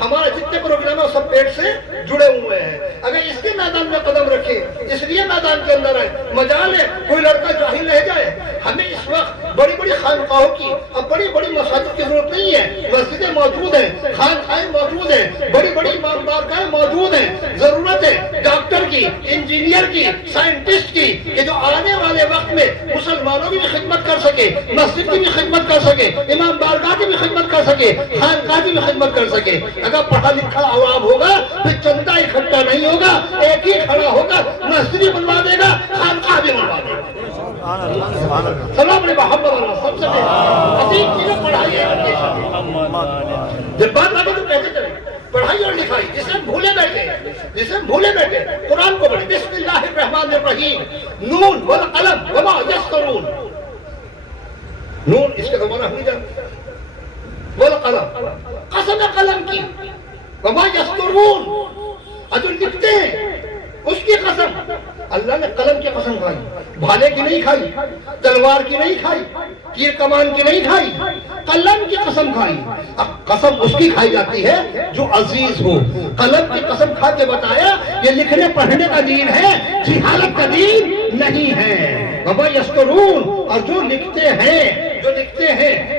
ہمارے جتنے پروگرام ہیں سب پیٹ سے جڑے ہوئے ہیں. اگر اس کے میدان میں قدم رکھے, اس لیے میدان کے اندر ہے, مجال ہے کوئی لڑکا جاہل رہ جائے. ہمیں اس وقت بڑی بڑی خانقاہوں کی اور بڑی بڑی مساجد کی ضرورت نہیں ہے. مسجدیں موجود ہیں, خانقاہیں موجود ہیں, بڑی بڑی بارگاہیں موجود ہیں. ضرورت ہے ڈاکٹر کی, انجینئر کی, سائنٹسٹ کی, کہ جو آنے والے وقت میں مسلمانوں کی بھی خدمت کر سکے, مسجد کی بھی خدمت کر سکے, امام بارگاہ کی بھی خدمت کر سکے, خانقاہ کی بھی خدمت کر سکے. اگر پڑھا لکھا عوام ہوگا پھر چندہ اکٹھا نہیں ہوگا, ایک ہی کھڑا ہوگا, مسجد بھی بنوا دے گا, خانقاہ بھی بنوا دے گا. سلام علیہ محمد اللہ. سب سے عظیم چیزیں پڑھائی ہے. جب بات آگے تو کہتے چلے پڑھائی اور لکھائی. جسے ہم بھولے بیٹھے قرآن کو پڑھیں. بسم اللہ الرحمن الرحیم. نون والقلم وما یسطرون. نون اس کا زمانہ ہم نہیں جانتے. والقلم, قسم قلم کی. وما یسطرون, جو لکھتے ہیں اس کی قسم. اللہ نے قلم کی قسم کھائی, بھالے کی نہیں کھائی, تلوار کی نہیں کھائی, تیر کمان کی نہیں کھائی, قلم کی قسم کھائی. اب قسم اس کی کھائی جاتی ہے جو عزیز ہو. قلم کی قسم کھا کے بتایا یہ لکھنے پڑھنے کا دین ہے, جہالت کا دین نہیں ہے. وما یسطرون, اور جو لکھتے ہیں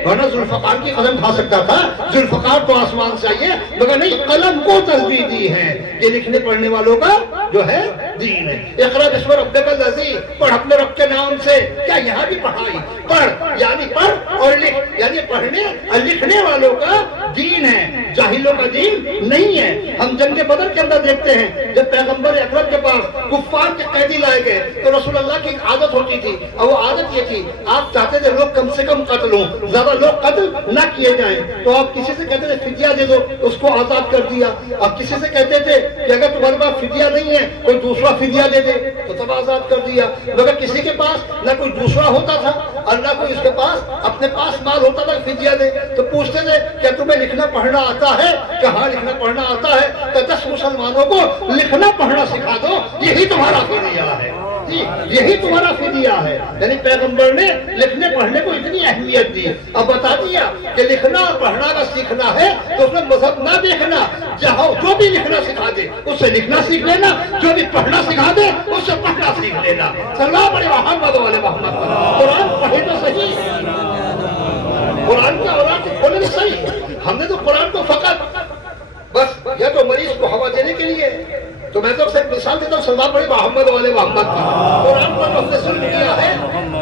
ورنہ ذوالفقار کی قلم کھا سکتا تھا. ذوالفقار تو آسمان سے آئیے, مگر نہیں, قلم کو ترجیح دی ہے. یہ لکھنے پڑھنے والوں کا جو ہے دین ہے. اقرا بسم ربک الذی, پڑھ اپنے رب کے نام سے. کیا یہاں بھی پڑھائی, پڑھ یعنی پڑھ اور لکھ, یعنی پڑھنے اور لکھنے والوں کا دین ہے, جاہلوں کا دین نہیں ہے. ہم جنگ بدر کے اندر دیکھتے ہیں جب پیغمبر اکرم کے پاس کفار کے قیدی لائے گئے تو رسول اللہ کی ایک عادت ہوتی تھی, اور وہ عادت یہ تھی, آپ چاہتے تھے لوگ کم سے کم قتل ہوں, زیادہ لوگ قتل نہ کیے جائیں. تو آپ کسی سے کہتے تھے فدیہ دے دو, اس کو آزاد کر دیا. آپ کسی سے کہتے تھے کہ اگر تمہارے پاس فدیہ نہیں ہے کوئی دوسرا فدیہ دے دے, تو تب آزاد کر دیا. مگر کسی کے پاس نہ کوئی دوسرا ہوتا تھا اور نہ کوئی اس کے پاس اپنے پاس مال ہوتا تھا فدیہ دے, تو پوچھتے تھے کیا تمہیں لکھنا پڑھنا آتا ہے؟ کہ ہاں لکھنا پڑھنا آتا ہے. کہ 10 مسلمانوں کو لکھنا پڑھنا سکھا دو, یہی تمہارا فدیہ ہے, یہی تمہارا فدیہ ہے. یعنی پیغمبر نے لکھنے پڑھنے کو اتنی اہمیت دی. اب بتا دیا کہ لکھنا اور پڑھنا کا سیکھنا ہے تو اس میں مذہب نہ دیکھنا, جہاں جو بھی لکھنا سکھا دے اس سے لکھنا سیکھ لینا, جو بھی پڑھنا سکھا دے اس سے پڑھنا سیکھ لینا. سلام علیہ محمد والے محمد. قرآن پڑھے تو صحیح, قرآن کی اولاد کو کھولے تو صحیح. ہم نے تو قرآن کو فقط بس یا تو مریض کو ہوا دینے کے لیے, تو میں تو صرف مثال دیتا ہوں سلام علیہ محمد والے محمد کی. قرآن پر ہم نے ظلم کیا ہے,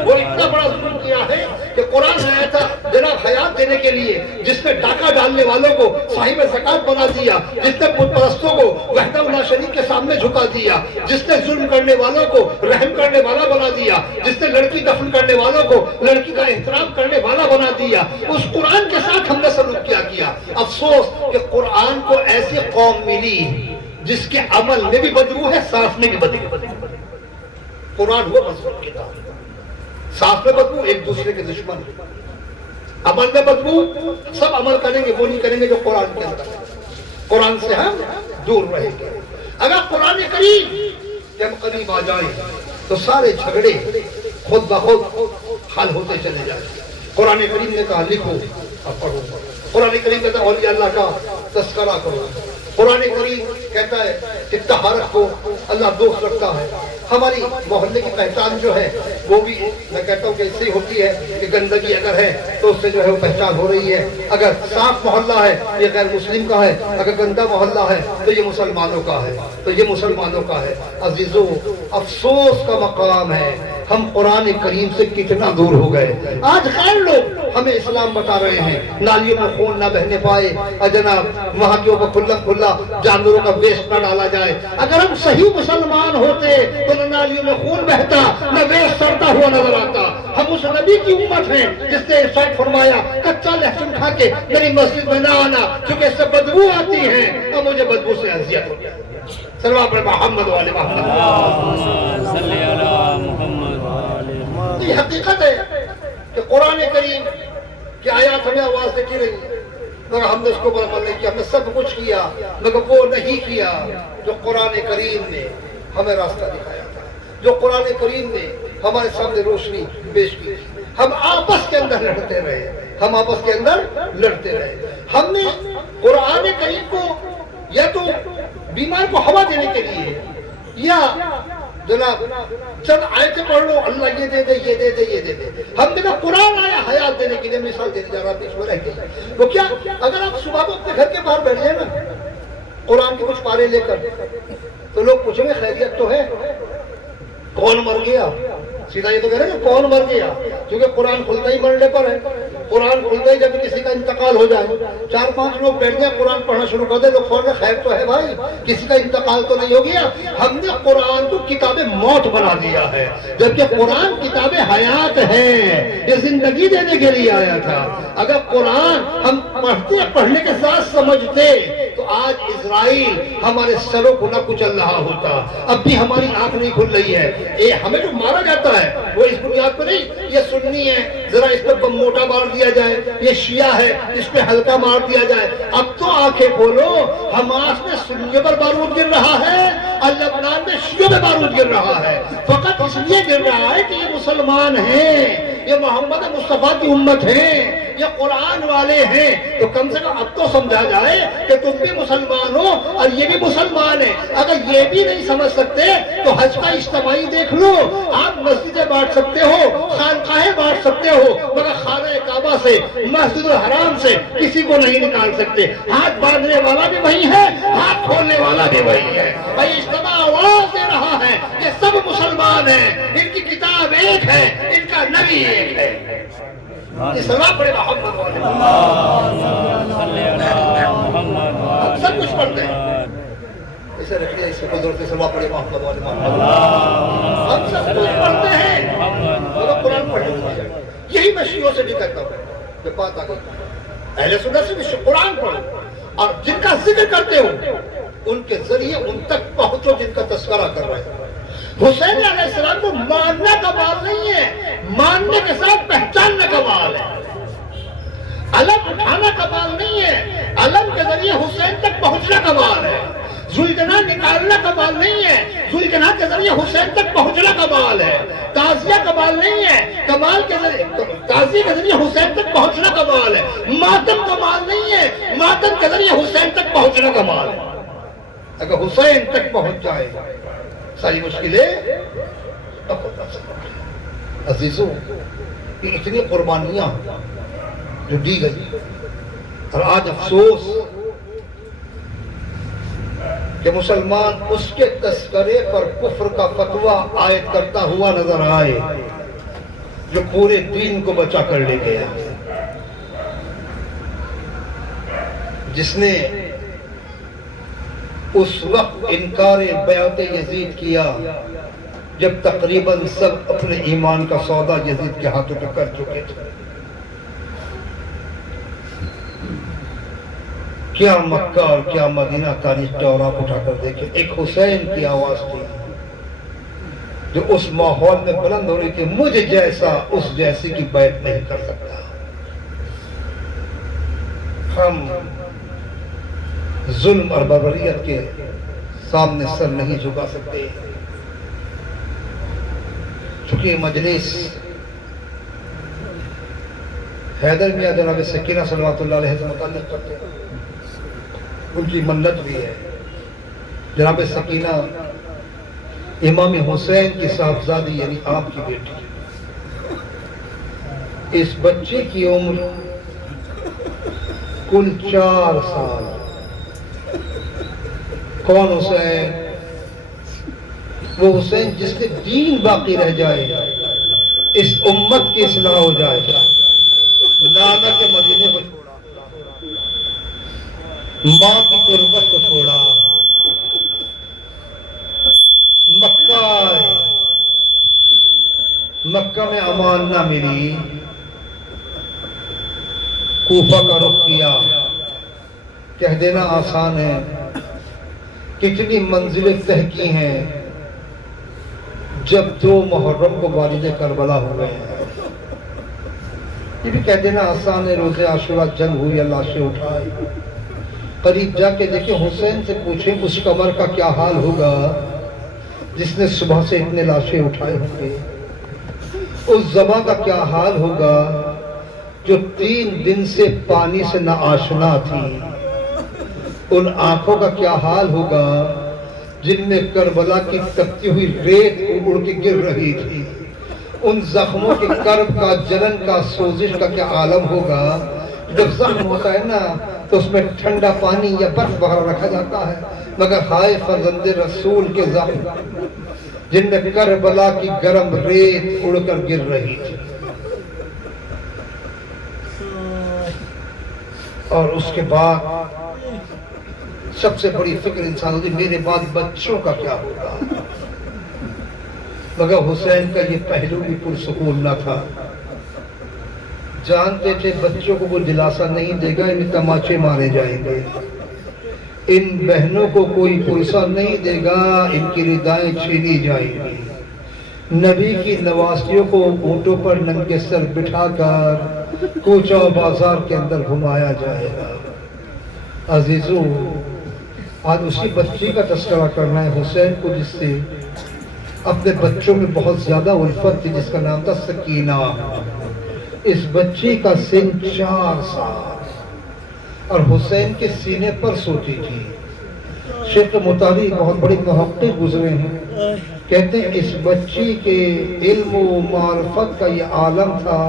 وہ اتنا بڑا ظلم کیا ہے کہ قرآن آیا تھا جناب حیات دینے کے لیے, جس نے ڈاکہ ڈالنے والوں کو صاحب زکات بنا دیا, جس نے بت پرستوں کو وحدہ اللہ شریف کے سامنے جھکا دیا, جس نے ظلم کرنے والوں کو رحم کرنے والا بنا دیا, جس نے لڑکی دفن کرنے والوں کو لڑکی کا احترام کرنے والا بنا دیا. اس قرآن کے ساتھ ہم نے سلوک کیا. افسوس کہ قرآن کو ایسی قوم ملی جس کے عمل میں بھی بدبو ہے, سانس میں بھی بدبو. قرآن ہوا مضبوط کتاب, سانس میں بدبو, ایک دوسرے کے دشمن. عمل میں بدبو, سب عمل کریں گے, وہ نہیں کریں گے جو قرآن کے اندر. قرآن سے ہم دور رہیں گے. اگر قرآن کریم کہ ہم قریب آ جائیں تو سارے جھگڑے خود بخود حل ہوتے چلے جائیں. قرآن کریم نے کہا لکھو اور پڑھو. قرآن کریم کہتا ہے اولیاء اللہ کا تذکرہ کرو. قرآن کریم کہتا ہے اتحارت کو اللہ دوست رکھتا ہے. ہماری محلے کی پہچان جو ہے وہ بھی میں کہتا ہوں کہ اس سے ہوتی ہے کہ گندگی اگر ہے تو اس سے جو ہے وہ پہچان ہو رہی ہے. اگر صاف محلہ ہے یہ غیر مسلم کا ہے, اگر گندا محلہ ہے تو یہ مسلمانوں کا ہے, تو یہ مسلمانوں کا ہے. عزیزو, افسوس کا مقام ہے ہم قرآن کریم سے کتنا دور ہو گئے. آج خیر لوگ ہمیں اسلام بتا رہے ہیں, نالیوں میں خون نہ بہنے پائے, اور جناب وہاں کے اوپر کھلا جانوروں کا ویسٹ نہ ڈالا جائے. اگر ہم صحیح مسلمان ہوتے تو نہ نالیوں میں خون بہتا نہ ویسٹ سڑتا ہوا نظر آتا. ہم اس نبی کی امت ہیں جس نے ارشاد فرمایا کچا لہسن کھا کے میری مسجد میں نہ آنا کیونکہ اس سے بدبو آتی ہے, اور مجھے بدبو سے اذیت ہو گیا. سلام پر محمد والے محمد. یہ حقیقت ہے کہ قرآن کریم کی آیات ہمیں آواز دیتی رہی, مگر ہم نے اس کو عمل نہیں کیا. ہم نے سب کچھ کیا مگر وہ نہیں کیا جو قرآن کریم نے ہمیں راستہ دکھایا تھا, جو قرآن کریم نے ہمارے سامنے روشنی پیش کی. ہم آپس کے اندر لڑتے رہے, ہم آپس کے اندر لڑتے رہے. ہم نے قرآن کریم کو یا تو بیمار کو ہوا دینے کے لیے یا جناب چند آیتیں پڑھ لو, اللہ یہ دے دے یہ دے دے یہ دے دے. ہم نے کہا قرآن آیا حیات دینے کے لیے, مثال دینے جا رہا بیچ میں رہ گئی. وہ کیا, اگر آپ صبح کو اپنے گھر کے باہر بیٹھ جائیں نا قرآن کے کچھ پارے لے کر, تو لوگ پوچھیں گے خیریت تو ہے؟ کون مر گیا؟ سیدھا یہ تو کہہ رہے ہیں کہ کون مر گیا, کیونکہ قرآن کھلتا ہی مرنے پر ہے. قرآن کھلتا ہی جب کسی کا انتقال ہو جائے, 4-5 لوگ بیٹھ گئے قرآن پڑھنا شروع کر دے, لوگ فوراً خیر تو ہے بھائی, کسی کا انتقال تو نہیں ہو گیا. ہم نے قرآن کو کتاب موت بنا دیا ہے, جبکہ قرآن کتاب حیات ہے, یہ زندگی دینے کے لیے آیا تھا. اگر قرآن ہم پڑھنے کے ساتھ سمجھتے تو آج اسرائیل ہمارے سروں کو نہ کچل رہا ہوتا. اب بھی ہماری آنکھ نہیں کھل رہی ہے. ہمیں جو مارا جاتا ہے وہ اس بنیاد پر نہیں, یہ سنی ہے ذرا اس پہ بم موٹا مار دیا جائے, یہ شیعہ ہے اس پہ ہلکا مار دیا جائے. اب تو آنکھیں کھولو, حماس میں سنیوں پر بارود گر رہا ہے اور لبنان میں شیعوں پہ بارود گر رہا ہے. فقط اس لیے گر رہا ہے کہ یہ مسلمان ہیں, یہ محمد مصطفیٰ کی امت ہیں, یہ قرآن والے ہیں. تو کم سے کم اب تو سمجھا جائے کہ تم بھی مسلمان ہو اور یہ بھی مسلمان ہے. اگر یہ بھی نہیں سمجھ سکتے تو حج کا اجتماعی دیکھ لو. آپ مسجدیں بانٹ سکتے ہو, خانقاہیں بانٹ سکتے ہو, مگر خانہ کعبہ سے, مسجد الحرام سے کسی کو نہیں نکال سکتے. ہاتھ باندھنے والا بھی وہی ہے, ہاتھ کھولنے والا بھی وہی ہے. بھائی اجتماع آواز دے رہا ہے یہ سب مسلمان ہیں, ان کی کتاب ایک ہے, ان کا نبی ایک ہے. یہ سلام پڑے محمد والے, ہم سب کچھ پڑھتے ہیں. اسے رکھیے, اس کو دور سے سلام پڑے محمد والے, ہم سب کچھ پڑھتے ہیں. مگر قرآن پڑھنے والے, یہی میں شیعوں سے بھی کہتا ہوں. جب بات آ گئی اہل سنت سے بھی قرآن پڑھو, اور جن کا ذکر کرتے ہو ان کے ذریعے ان تک پہنچو جن کا تذکرہ کر رہے ہیں. حسین علیہ السلام کو ماننا کمال نہیں ہے, ماننے کے ساتھ پہچاننا کمال ہے. علم اٹھانا کمال نہیں ہے, علم کے ذریعے حسین تک پہنچنا کمال ہے. ذوالجناح نکالنا کمال نہیں ہے, ذوالجناح کے ذریعے حسین تک پہنچنا کمال ہے. تعزیہ کمال نہیں ہے, کمال کے ذریعے تعزیہ کے ذریعے حسین تک پہنچنا کمال ہے. ماتم کمال نہیں ہے, ماتم کے ذریعے حسین تک پہنچنا کمال ہے. اگر حسین تک پہنچ جائے ساری مشکلیں عزیزوں. یہ اتنی قربانیاں جو دی گئی, اور آج افسوس کہ مسلمان اس کے تذکرے پر کفر کا فتویٰ عائد کرتا ہوا نظر آئے جو پورے دین کو بچا کر لے گیا. جس نے اس وقت انکار بیعت یزید کیا جب تقریباً سب اپنے ایمان کا سودا یزید کے ہاتھوں پہ کر چکے تھے. کیا مکہ اور کیا مدینہ تاریخ کا اور آپ اٹھا کر دیکھیں. ایک حسین کی آواز تھی جو اس ماحول میں بلند ہو رہی تھی, مجھ جیسا اس جیسی کی بیعت نہیں کر سکتا. ہم ظلم اور بربریت کے سامنے سر نہیں جھکا سکتے, چونکہ مجلس حیدر میاں جناب سکینہ صلوات اللہ علیہ سے متعلق کرتے ہیں. ان کی منت بھی ہے. جناب سکینہ امام حسین کی صاحبزادی یعنی آپ کی بیٹی. اس بچے کی عمر کل 4 سال. کون حسین؟ وہ حسین جس کے دین باقی رہ جائے, اس امت کی اصلاح ہو جائے. نانا کے مدینے کو چھوڑا, ماں کی قربت کو چھوڑا, مکہ میں امان نہ ملی, کوفہ کا رخ کیا. کہہ دینا آسان ہے, کتنی منزلیں طے کی ہیں جب 2 محرم کو والد کربلا ہوئے ہیں. یہ بھی کہہ دینا آسان ہے, روز عاشورہ جنگ ہوئی, لاشیں اٹھائی. قریب جا کے دیکھیں, حسین سے پوچھیں اس قمر کا کیا حال ہوگا جس نے صبح سے اتنے لاشیں اٹھائے ہوں گے. اس زبا کا کیا حال ہوگا جو 3 دن سے پانی سے نہ آشنا تھی، ان آنکھوں کا کیا حال ہوگا جن میں کربلا کی تپتی ہوئی ریت اڑ کے گر رہی تھی؟ ان زخموں کے کرب کا، جلن کا، سوزش کا کیا عالم ہوگا؟ جب زخم ہوتا ہے نا تو اس میں ٹھنڈا پانی یا برف وغیرہ رکھا جاتا ہے، مگر ہائے فرزند رسول کے زخم جن میں کربلا کی گرم ریت اڑ کر گر رہی تھی۔ اور اس کے بعد سب سے بڑی فکر انسان ہوتی میرے بعد بچوں کا کیا ہوگا؟ مگر حسین کا یہ پہلو بھی پرسکون نہ تھا۔ جانتے تھے بچوں کو وہ دلاسا نہیں دے گا، انہیں تماچے مارے جائیں گے، ان بہنوں کو کوئی پرسا نہیں دے گا، ان کی ردائیں چھینی جائیں گی، نبی کی نواسیوں کو اونٹوں پر ننگے سر بٹھا کر کوچہ و بازار کے اندر گھمایا جائے گا۔ عزیزو، آج اسی بچی کا تذکرہ کرنا ہے حسین کو، جس سے اپنے بچوں میں بہت زیادہ الفت تھی، جس کا نام تھا سکینہ۔ اس بچی کا سن 4 سال اور حسین کے سینے پر سوتی تھی۔ شیخ مطالعی بہت بڑے محقق گزرے ہیں، کہتے ہیں اس بچی کے علم و معرفت کا یہ عالم تھا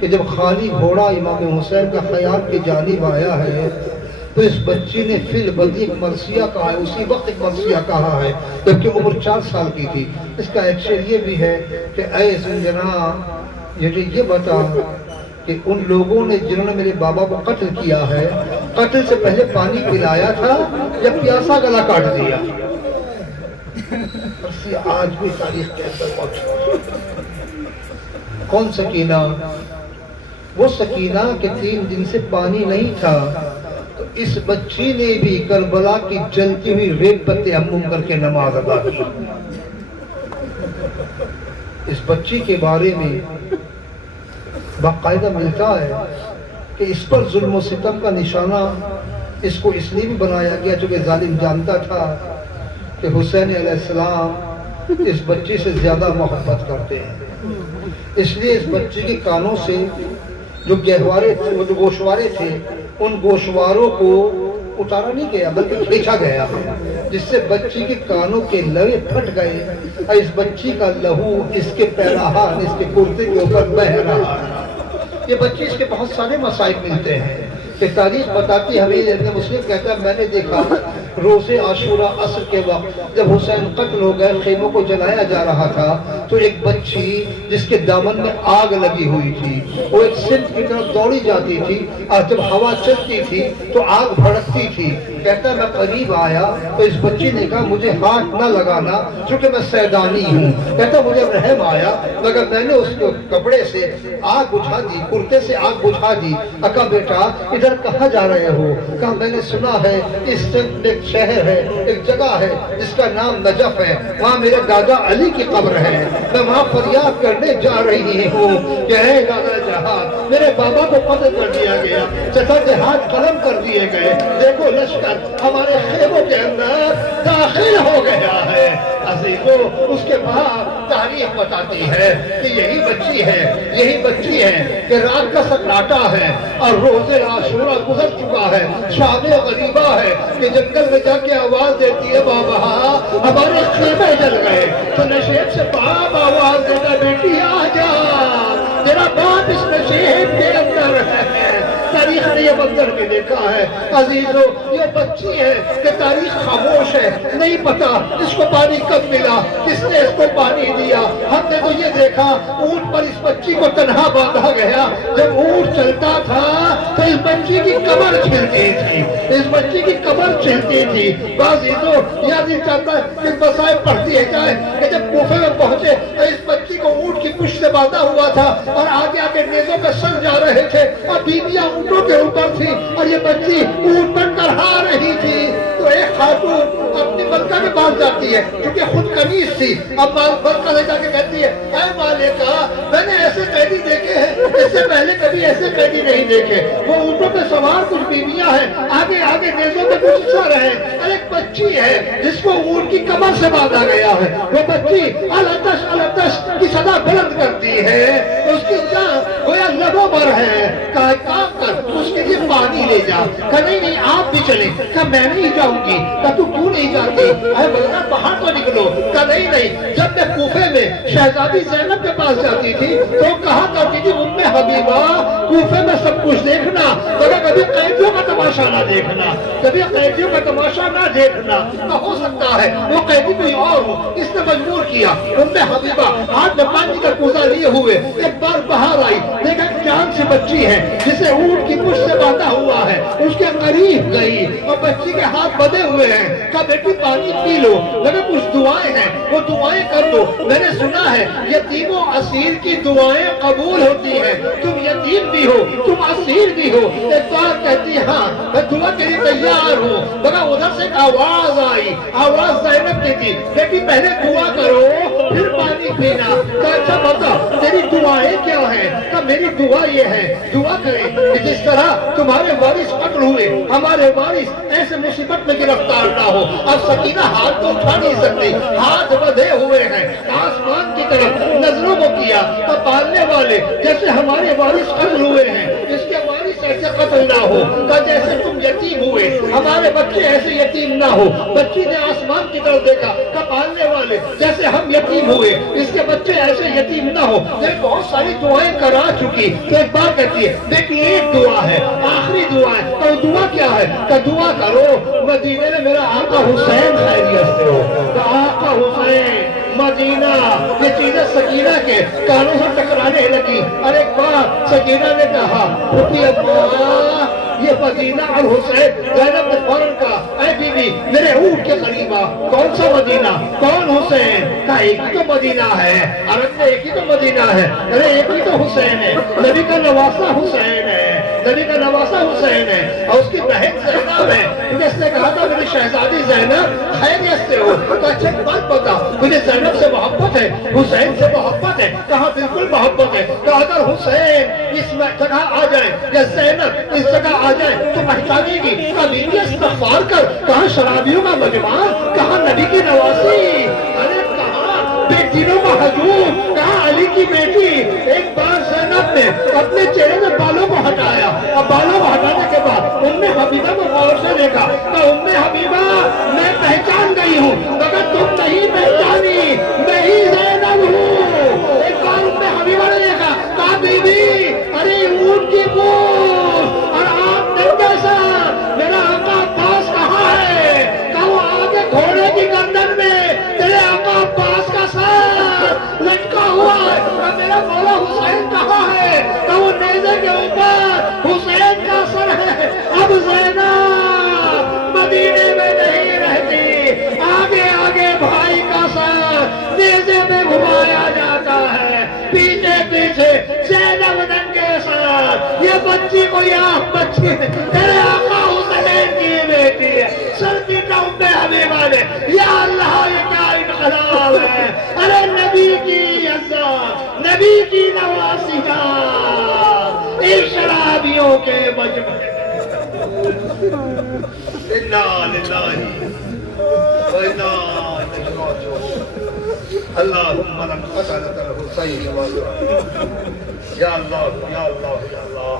کہ جب خالی گھوڑا امام حسین کا خیال کی جانب آیا ہے تو اس بچی نے فی البدیہہ ایک مرثیہ کہا ہے، اسی وقت ایک مرثیہ کہا ہے جبکہ عمر 4 سال کی تھی۔ اس کا ایک شعر یہ بھی ہے کہ اے زنجنا، یہ بتا کہ ان لوگوں نے جنہوں نے میرے بابا کو قتل کیا ہے، قتل سے پہلے پانی پلایا تھا یا پیاسا گلا کاٹ دیا؟ آج بھی تاریخ کے اندر موجود کون سکینہ؟ وہ سکینہ کہ 3 دن سے پانی نہیں تھا، تو اس بچی نے بھی کربلا کی جلتی ہوئی ریت پر تیمم کر کے نماز ادا کی۔ اس بچی کے بارے میں باقاعدہ ملتا ہے کہ اس پر ظلم و ستم کا نشانہ اس کو اس لیے بھی بنایا گیا چونکہ ظالم جانتا تھا کہ حسین علیہ السلام اس بچی سے زیادہ محبت کرتے ہیں، اس لیے اس بچی کے کانوں سے جو گہوارے تھے، وہ جو گوشوارے تھے، ان گوشواروں کو اتارا نہیں گیا بلکہ کھینچا گیا، جس سے بچی کے کانوں کے لوے پھٹ گئے اور اس بچی کا لہو اس کے پیراہن، اس کے کرتے کے اوپر بہہ رہا ہے۔ یہ بچی، اس کے بہت سارے مسائل ملتے ہیں کہ تاریخ بتاتی ہمیں، ابن مسلم کہتا ہے میں نے دیکھا روز عاشوراء عصر کے وقت جب حسین قتل ہو گئے، خیموں کو جلایا جا رہا تھا، تو ایک بچی جس کے دامن میں آگ لگی ہوئی تھی وہ ایک سمت کی طرف دوڑی جاتی تھی اور جب ہوا چلتی تھی تو آگ بھڑکتی تھی۔ کہتا ہے میں قریب آیا تو اس بچی نے کہا مجھے ہاتھ نہ لگانا چونکہ میں سیدانی ہوں۔ کہتا مجھے رحم آیا مگر میں نے اس کپڑے سے آگ بجھا دی، کرتے سے آگ بجھا دی۔ کہا بیٹا ادھر کہاں جا رہے ہو؟ کہا میں نے سنا ہے اس سمت میں ایک شہر ہے، ایک جگہ ہے جس کا نام نجف ہے، وہاں میرے دادا علی کی قبر ہے، میں وہاں فریاد کرنے جا رہی ہوں کہ اے دادا جہاں میرے بابا کو قتل کر دیا گیا، چچا جہاد قلم کر دیے گئے، دیکھو لشکر ہمارے خیموں کے اندر داخل ہو گیا ہے۔ عزیزو، اس کے بعد تاریخ بتاتی ہے کہ یہی بچی ہے کہ رات کا سناٹا ہے اور روز عاشوراء گزر چکا ہے، شام غریبہ ہے کہ جنگل میں جا کے آواز دیتی ہے بابا ہمارے خیمے جل گئے، تو نشیب سے باپ آواز دیتا بیٹی آ جا، تیرا باپ اس نشیب کے اندر ہے۔ تاریخ نے یہ منظر کے دیکھا ہے۔ عزیزو، یہ بچی ہے کہ تاریخ خاموش ہے، نہیں پتا اس کو پانی کب ملا، کس نے اس کو پانی دیا۔ ہم نے تو یہ دیکھا اونٹ پر اس بچی کو تنہا باندھا گیا، جب اونٹ چلتا تھا تو اس بچی کی کمر چھلتی تھی، عزیزو یاد نہیں چاہتا ہے کہ مسائل پڑھتی ہے جائے کہ جب کوفے میں پہنچے تو اس بچی کو اونٹ کی پشت سے باندھا ہوا تھا اور آگے آگے نیزوں پہ سر جا رہے تھے اور بیویاں اونٹوں کے اوپر تھی اور یہ بچی اونٹ پر چڑھا رہی تھی۔ تو ایک خاتون اپنی ملکہ کے پاس جاتی ہے کیونکہ خود کنیز تھی، اب ملکہ سے جا کے کہتی ہے اے مالکہ میں نے ایسے قیدی دیکھے ہیں، اس سے پہلے کبھی ایسے قیدی نہیں دیکھے، وہ اونٹوں پہ سوار کچھ بیویاں ہیں، آگے آگے نیزوں پہ کچھ سر ہے، اور ایک بچی ہے جس کو اونٹ کی کمر سے باندھا گیا ہے۔ وہ بچی الاتش الاتش کی صدا بلند کرتی ہے، اس کی جان گویا لبوں پر ہے، کہا کام کر اس کے لیے پانی لے جا، کہا نہیں آپ بھی چلیں، کہا میں نہیں جاؤں گی، کہا تو کیوں نہیں جاتی؟ اے بلنا باہر تو نکلو، کہا نہیں جب میں کوفے میں شہزادی زینب کے پاس جاتی تھی تو کہا کرتی تھی ام حبیبہ کوفے میں سب کچھ دیکھنا مگر کبھی قیدیوں کا تماشا نہ دیکھنا، کبھی قیدیوں کا تماشا نہ دیکھنا، ہو سکتا ہے وہ قیدی کوئی اور ہو، اس نے مجبور کیا۔ ام حبیبہ ہاتھ میں پانی کا کوزہ لیے ہوئے ایک بار باہر آئی، دیکھا جان سے بچی ہے جسے اونٹ کی پشت سے باندھا ہوا ہے، اس کے قریب گئی اور بچی کے ہاتھ بندھے ہوئے ہیں، کہا بیٹی پانی پی لو، مگر کچھ دعائیں ہیں وہ دعائیں کر دو، میں نے سنا ہے یتیم و اسیر کی دعائیں قبول ہوتی ہیں، تم یتیم بھی ہو تم اسیر بھی ہو۔ ایک بار کہتی ہاں میں دعا کے لیے تیار ہوں، مگر ادھر سے ایک آواز آئی، آواز زینب کی تھی، بیٹی پہلے دعا کرو پھر پانی پینا۔ کہا اچھا بتا تیری دعائیں کیا ہیں؟ کہا میری دعا یہ ہے دعا کریں کہ جس طرح تمہارے وارث قتل ہوئے ہمارے وارث ایسے مصیبت میں گرفتار نہ ہو۔ اب سکینہ ہاتھ تو اٹھا نہیں سکتی، ہاتھ بدھے ہوئے ہیں، آسمان کی طرف نظروں کو کیا تو پالنے والے جیسے ہمارے وارث قتل ہوئے ہیں اس کے وارث ایسے قتل نہ ہو، کہ جیسے تم یتیم ہوئے ہمارے بچے ایسے یتیم نہ ہو۔ بچی نے آسمان کی طرف دیکھا کہ پالنے والے جیسے ہم یتیم ہوئے اس کے بچے ایسے یتیم نہ ہو۔ یہ بہت ساری دعائیں کرا چکی تو ایک بات کہتی ہے دیکھیے ایک دعا ہے آخری دعا ہے، تو دعا کیا ہے؟ کہ دعا کرو مدینے میں میرا آقا حسین خیریت سے ہو، کہ آقا حسین مدینہ۔ یہ چیزیں سکینہ کے کانوں سے ٹکرانے لگی اور ایک بار سکینہ نے کہا اٹھی اللہ یہ مدینہ اور حسین۔ زینب نے فوراً کہا اے بی بی میرے اونٹ کے قریب آ، کون سا مدینہ کون حسین؟ کہا ایک ہی تو مدینہ ہے، عرب میں ایک ہی تو مدینہ ہے، ارے ایک ہی تو حسین ہے، نبی کا نواسہ حسین ہے، نبی کا نواسہ حسین ہے اور اس کی بہن زینب ہے، کیونکہ اس نے کہا تھا میری شہزادی زینب خیریت سے ہو۔ تو اچھا ایک بات بتا مجھے زینب سے محبت ہے حسین سے محبت ہے؟ کہا بالکل محبت ہے۔ کہا اگر حسین اس جگہ آ جائے یا زینب اس جگہ آ جائے تو پہچانے گی؟ کہا بیوی استغفار کر، کہاں شرابیوں کا مجمع، کہاں نبی کی نواسی، ارے کہاں بے دینوں کا ہجوم، کہاں علی کی بیٹی۔ ایک بار زینب نے اپنے چہرے سے بالوں کو ہٹایا اور بالوں کو ہٹانے کے بعد ام حبیبہ کو غور سے دیکھا، کہا ام حبیبہ میں پہچان گئی ہوں مگر تم نہیں پہچانی، میں ہی زینب ہوں۔ ایک بار ام حبیبہ نے دیکھا، کہا بی بی ارے اونٹ کی پوچھ اور آپ نے کیسا، میرا آقا عباس کہاں ہے؟ کہا وہ آگے گھوڑے کی گردن میں تیرے آقا عباس کا سر لٹکا ہوا ہے۔ کہا میرا مولا حسین کہاں ہے؟ کہا وہ نیزے کے اوپر حسین کا سر ہے۔ اب زینب مدینے میں نہیں رہتی، آگے آگے بھائی کا سر نیزے میں گھمایا جاتا ہے، پیچھے پیچھے زینب ننگے سر۔ یہ بچی کوئی آنکھ بچی ہے، تیرے آقا حسین کی بیٹی ہے۔ سر پیٹا ام حبیبہ نے، یا اللہ یہ کیا انقلاب ہے، ارے نبی کی عزت نبی کی نواسیات ان شرابیوں کے مجمع۔ انا للہ و انا الیہ راجعون۔ اللہم لم قتلت الحسین یا اللہ یا اللہ یا اللہ یا اللہ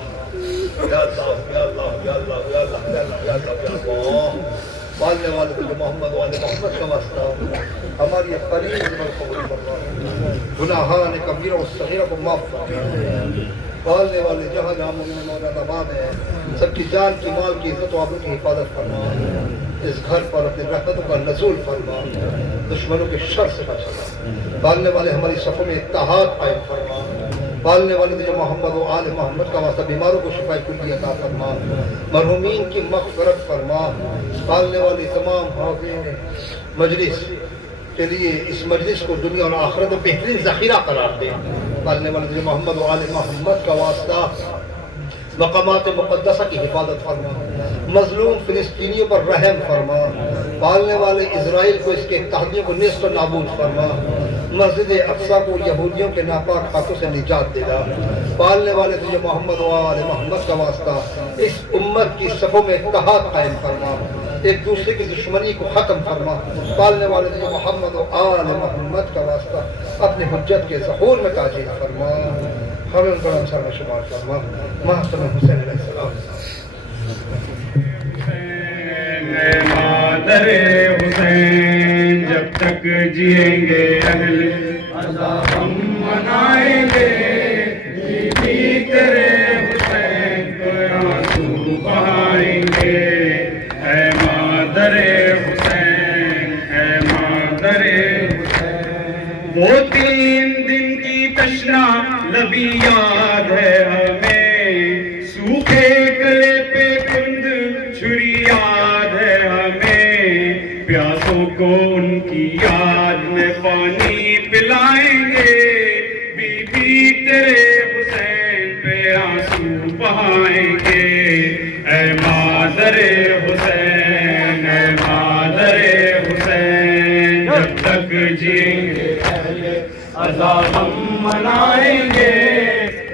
یا اللہ یا اللہ یا اللہ یا اللہ یا اللہ یا اللہ۔ ماننے والے تو محمد والے محمد کا واسطہ ہماری قریب میں قبول فرما، گناہان کبیرہ و صغیرہ کو معاف فرما۔ پالنے والے جہاں جہاں مومن مولا تمام ہیں سب کی جان کی مال کی عزت و آبرو کی حفاظت فرما، اس گھر پر اپنی رحمتوں کا نزول فرما، دشمنوں کے شر سے بچا۔ پالنے والے ہماری صفوں میں اتحاد قائم فرما، پالنے والے تجھے محمد و آل محمد کا واسطہ بیماروں کو شفاء کلی عطا فرما، مرحومین کی مغفرت فرما۔ پالنے والی تمام حاضرین مجلس کے لیے اس مجلس کو دنیا اور آخرت میں بہترین ذخیرہ قرار دے۔ پالنے والے تجھے محمد و آل محمد کا واسطہ مقامات مقدسہ کی حفاظت فرما، مظلوم فلسطینیوں پر رحم فرما۔ پالنے والے اسرائیل کو اس کے اتحادیوں کو نیست و نابود فرما، مسجد اقصیٰ کو یہودیوں کے ناپاک ہاتھوں سے نجات دے گا۔ پالنے والے تجھے محمد و آل محمد کا واسطہ اس امت کی صفوں میں اتحاد قائم فرما، ایک دوسرے کی دشمنی کو ختم فرما۔ پالنے والے تجھے محمد و آل محمد کا واسطہ اپنے حجت کے ظہور میں تاجیل فرما۔ ہمیں ان کا نام سارا شمار فرما محسن حسین علیہ السلام مادر حسین جب تک جئیں گے اہل عزا ہم منائیں گے بی بی تیرے حسین کو آنسو بہائیں گے اے مادر حسین اے مادر حسین وہ 3 دن کی تشنا لبی یاد ہے ہمیں سوکھے گلے پہ کند چھری یاد ہے ہمیں پیاسوں کو ان کی یاد میں پانی پلائیں گے بی بی تیرے حسین پہ آنسو بہائیں گے اے مادر حسین اے مادر حسین جب تک جئیں گے اہل عزا ہم منائیں گے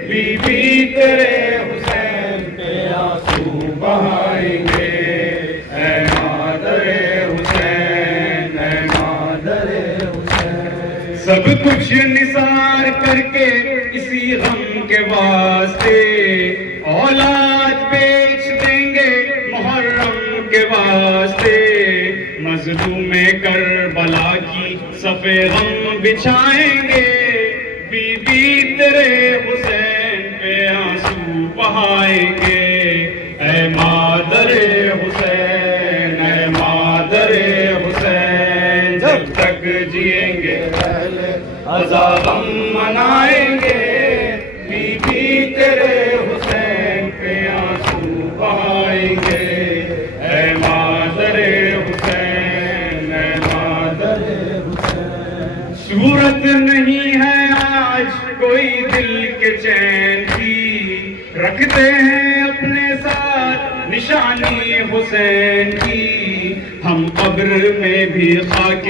بی بی تیرے حسین پہ آنسو بہائیں گے اے مادر حسین اے مادر حسین سب کچھ نثار کر کے اسی غم کے واسطے اولاد بیچ دیں گے محرم کے واسطے مظلوم کربلا کی صف غم بچھائیں گے بی بی تیرے حسین پہ آنسو بہائیں گے اے مادر حسین اے مادر حسین جب تک جئیں گے اہل عزا غم منائیں گے بی بی تیرے حسین پہ آنسو بہائیں گے اے مادر حسین اے مادر حسین صورت نہیں ہے آج کوئی دل کے چین کی رکھتے ہیں اپنے ساتھ نشانی حسین کی ہم قبر میں بھی خاک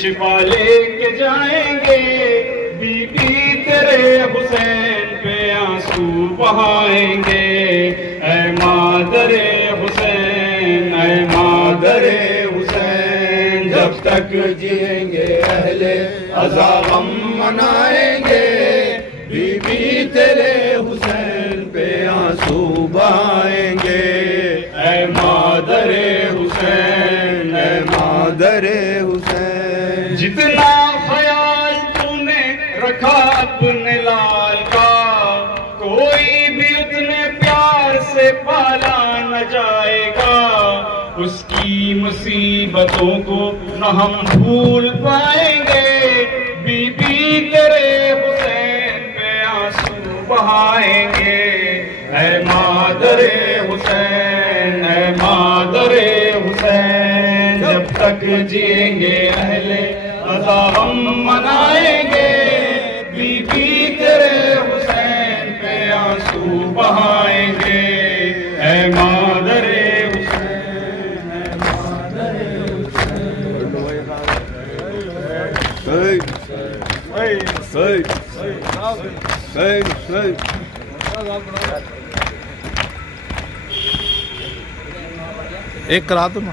شفا لے کے جائیں گے بی بی تیرے حسین پہ آنسو بہائیں گے اے مادر حسین اے مادر حسین جب تک جئیں گے اہل عزا غم منائیں گے بی بی تیرے حسین پہ آنسو بہائیں گے اے مادر حسین اے مادر حسین جتنا خیال تو نے رکھا اپنے لال کا کوئی بھی اتنے پیار سے پالا نہ جائے گا اس کی مصیبتوں کو نہ ہم بھول پائیں گے بی بی تیرے حسین پہ آنسو بہائیں گے اے مادر حسین اے مادر حسین جب تک جئیں گے اہل عزا ہم منائیں گے بی بی تیرے حسین پہ آنسو بہائیں گے اے مادر حسین اے مادر ایک کرا دو نا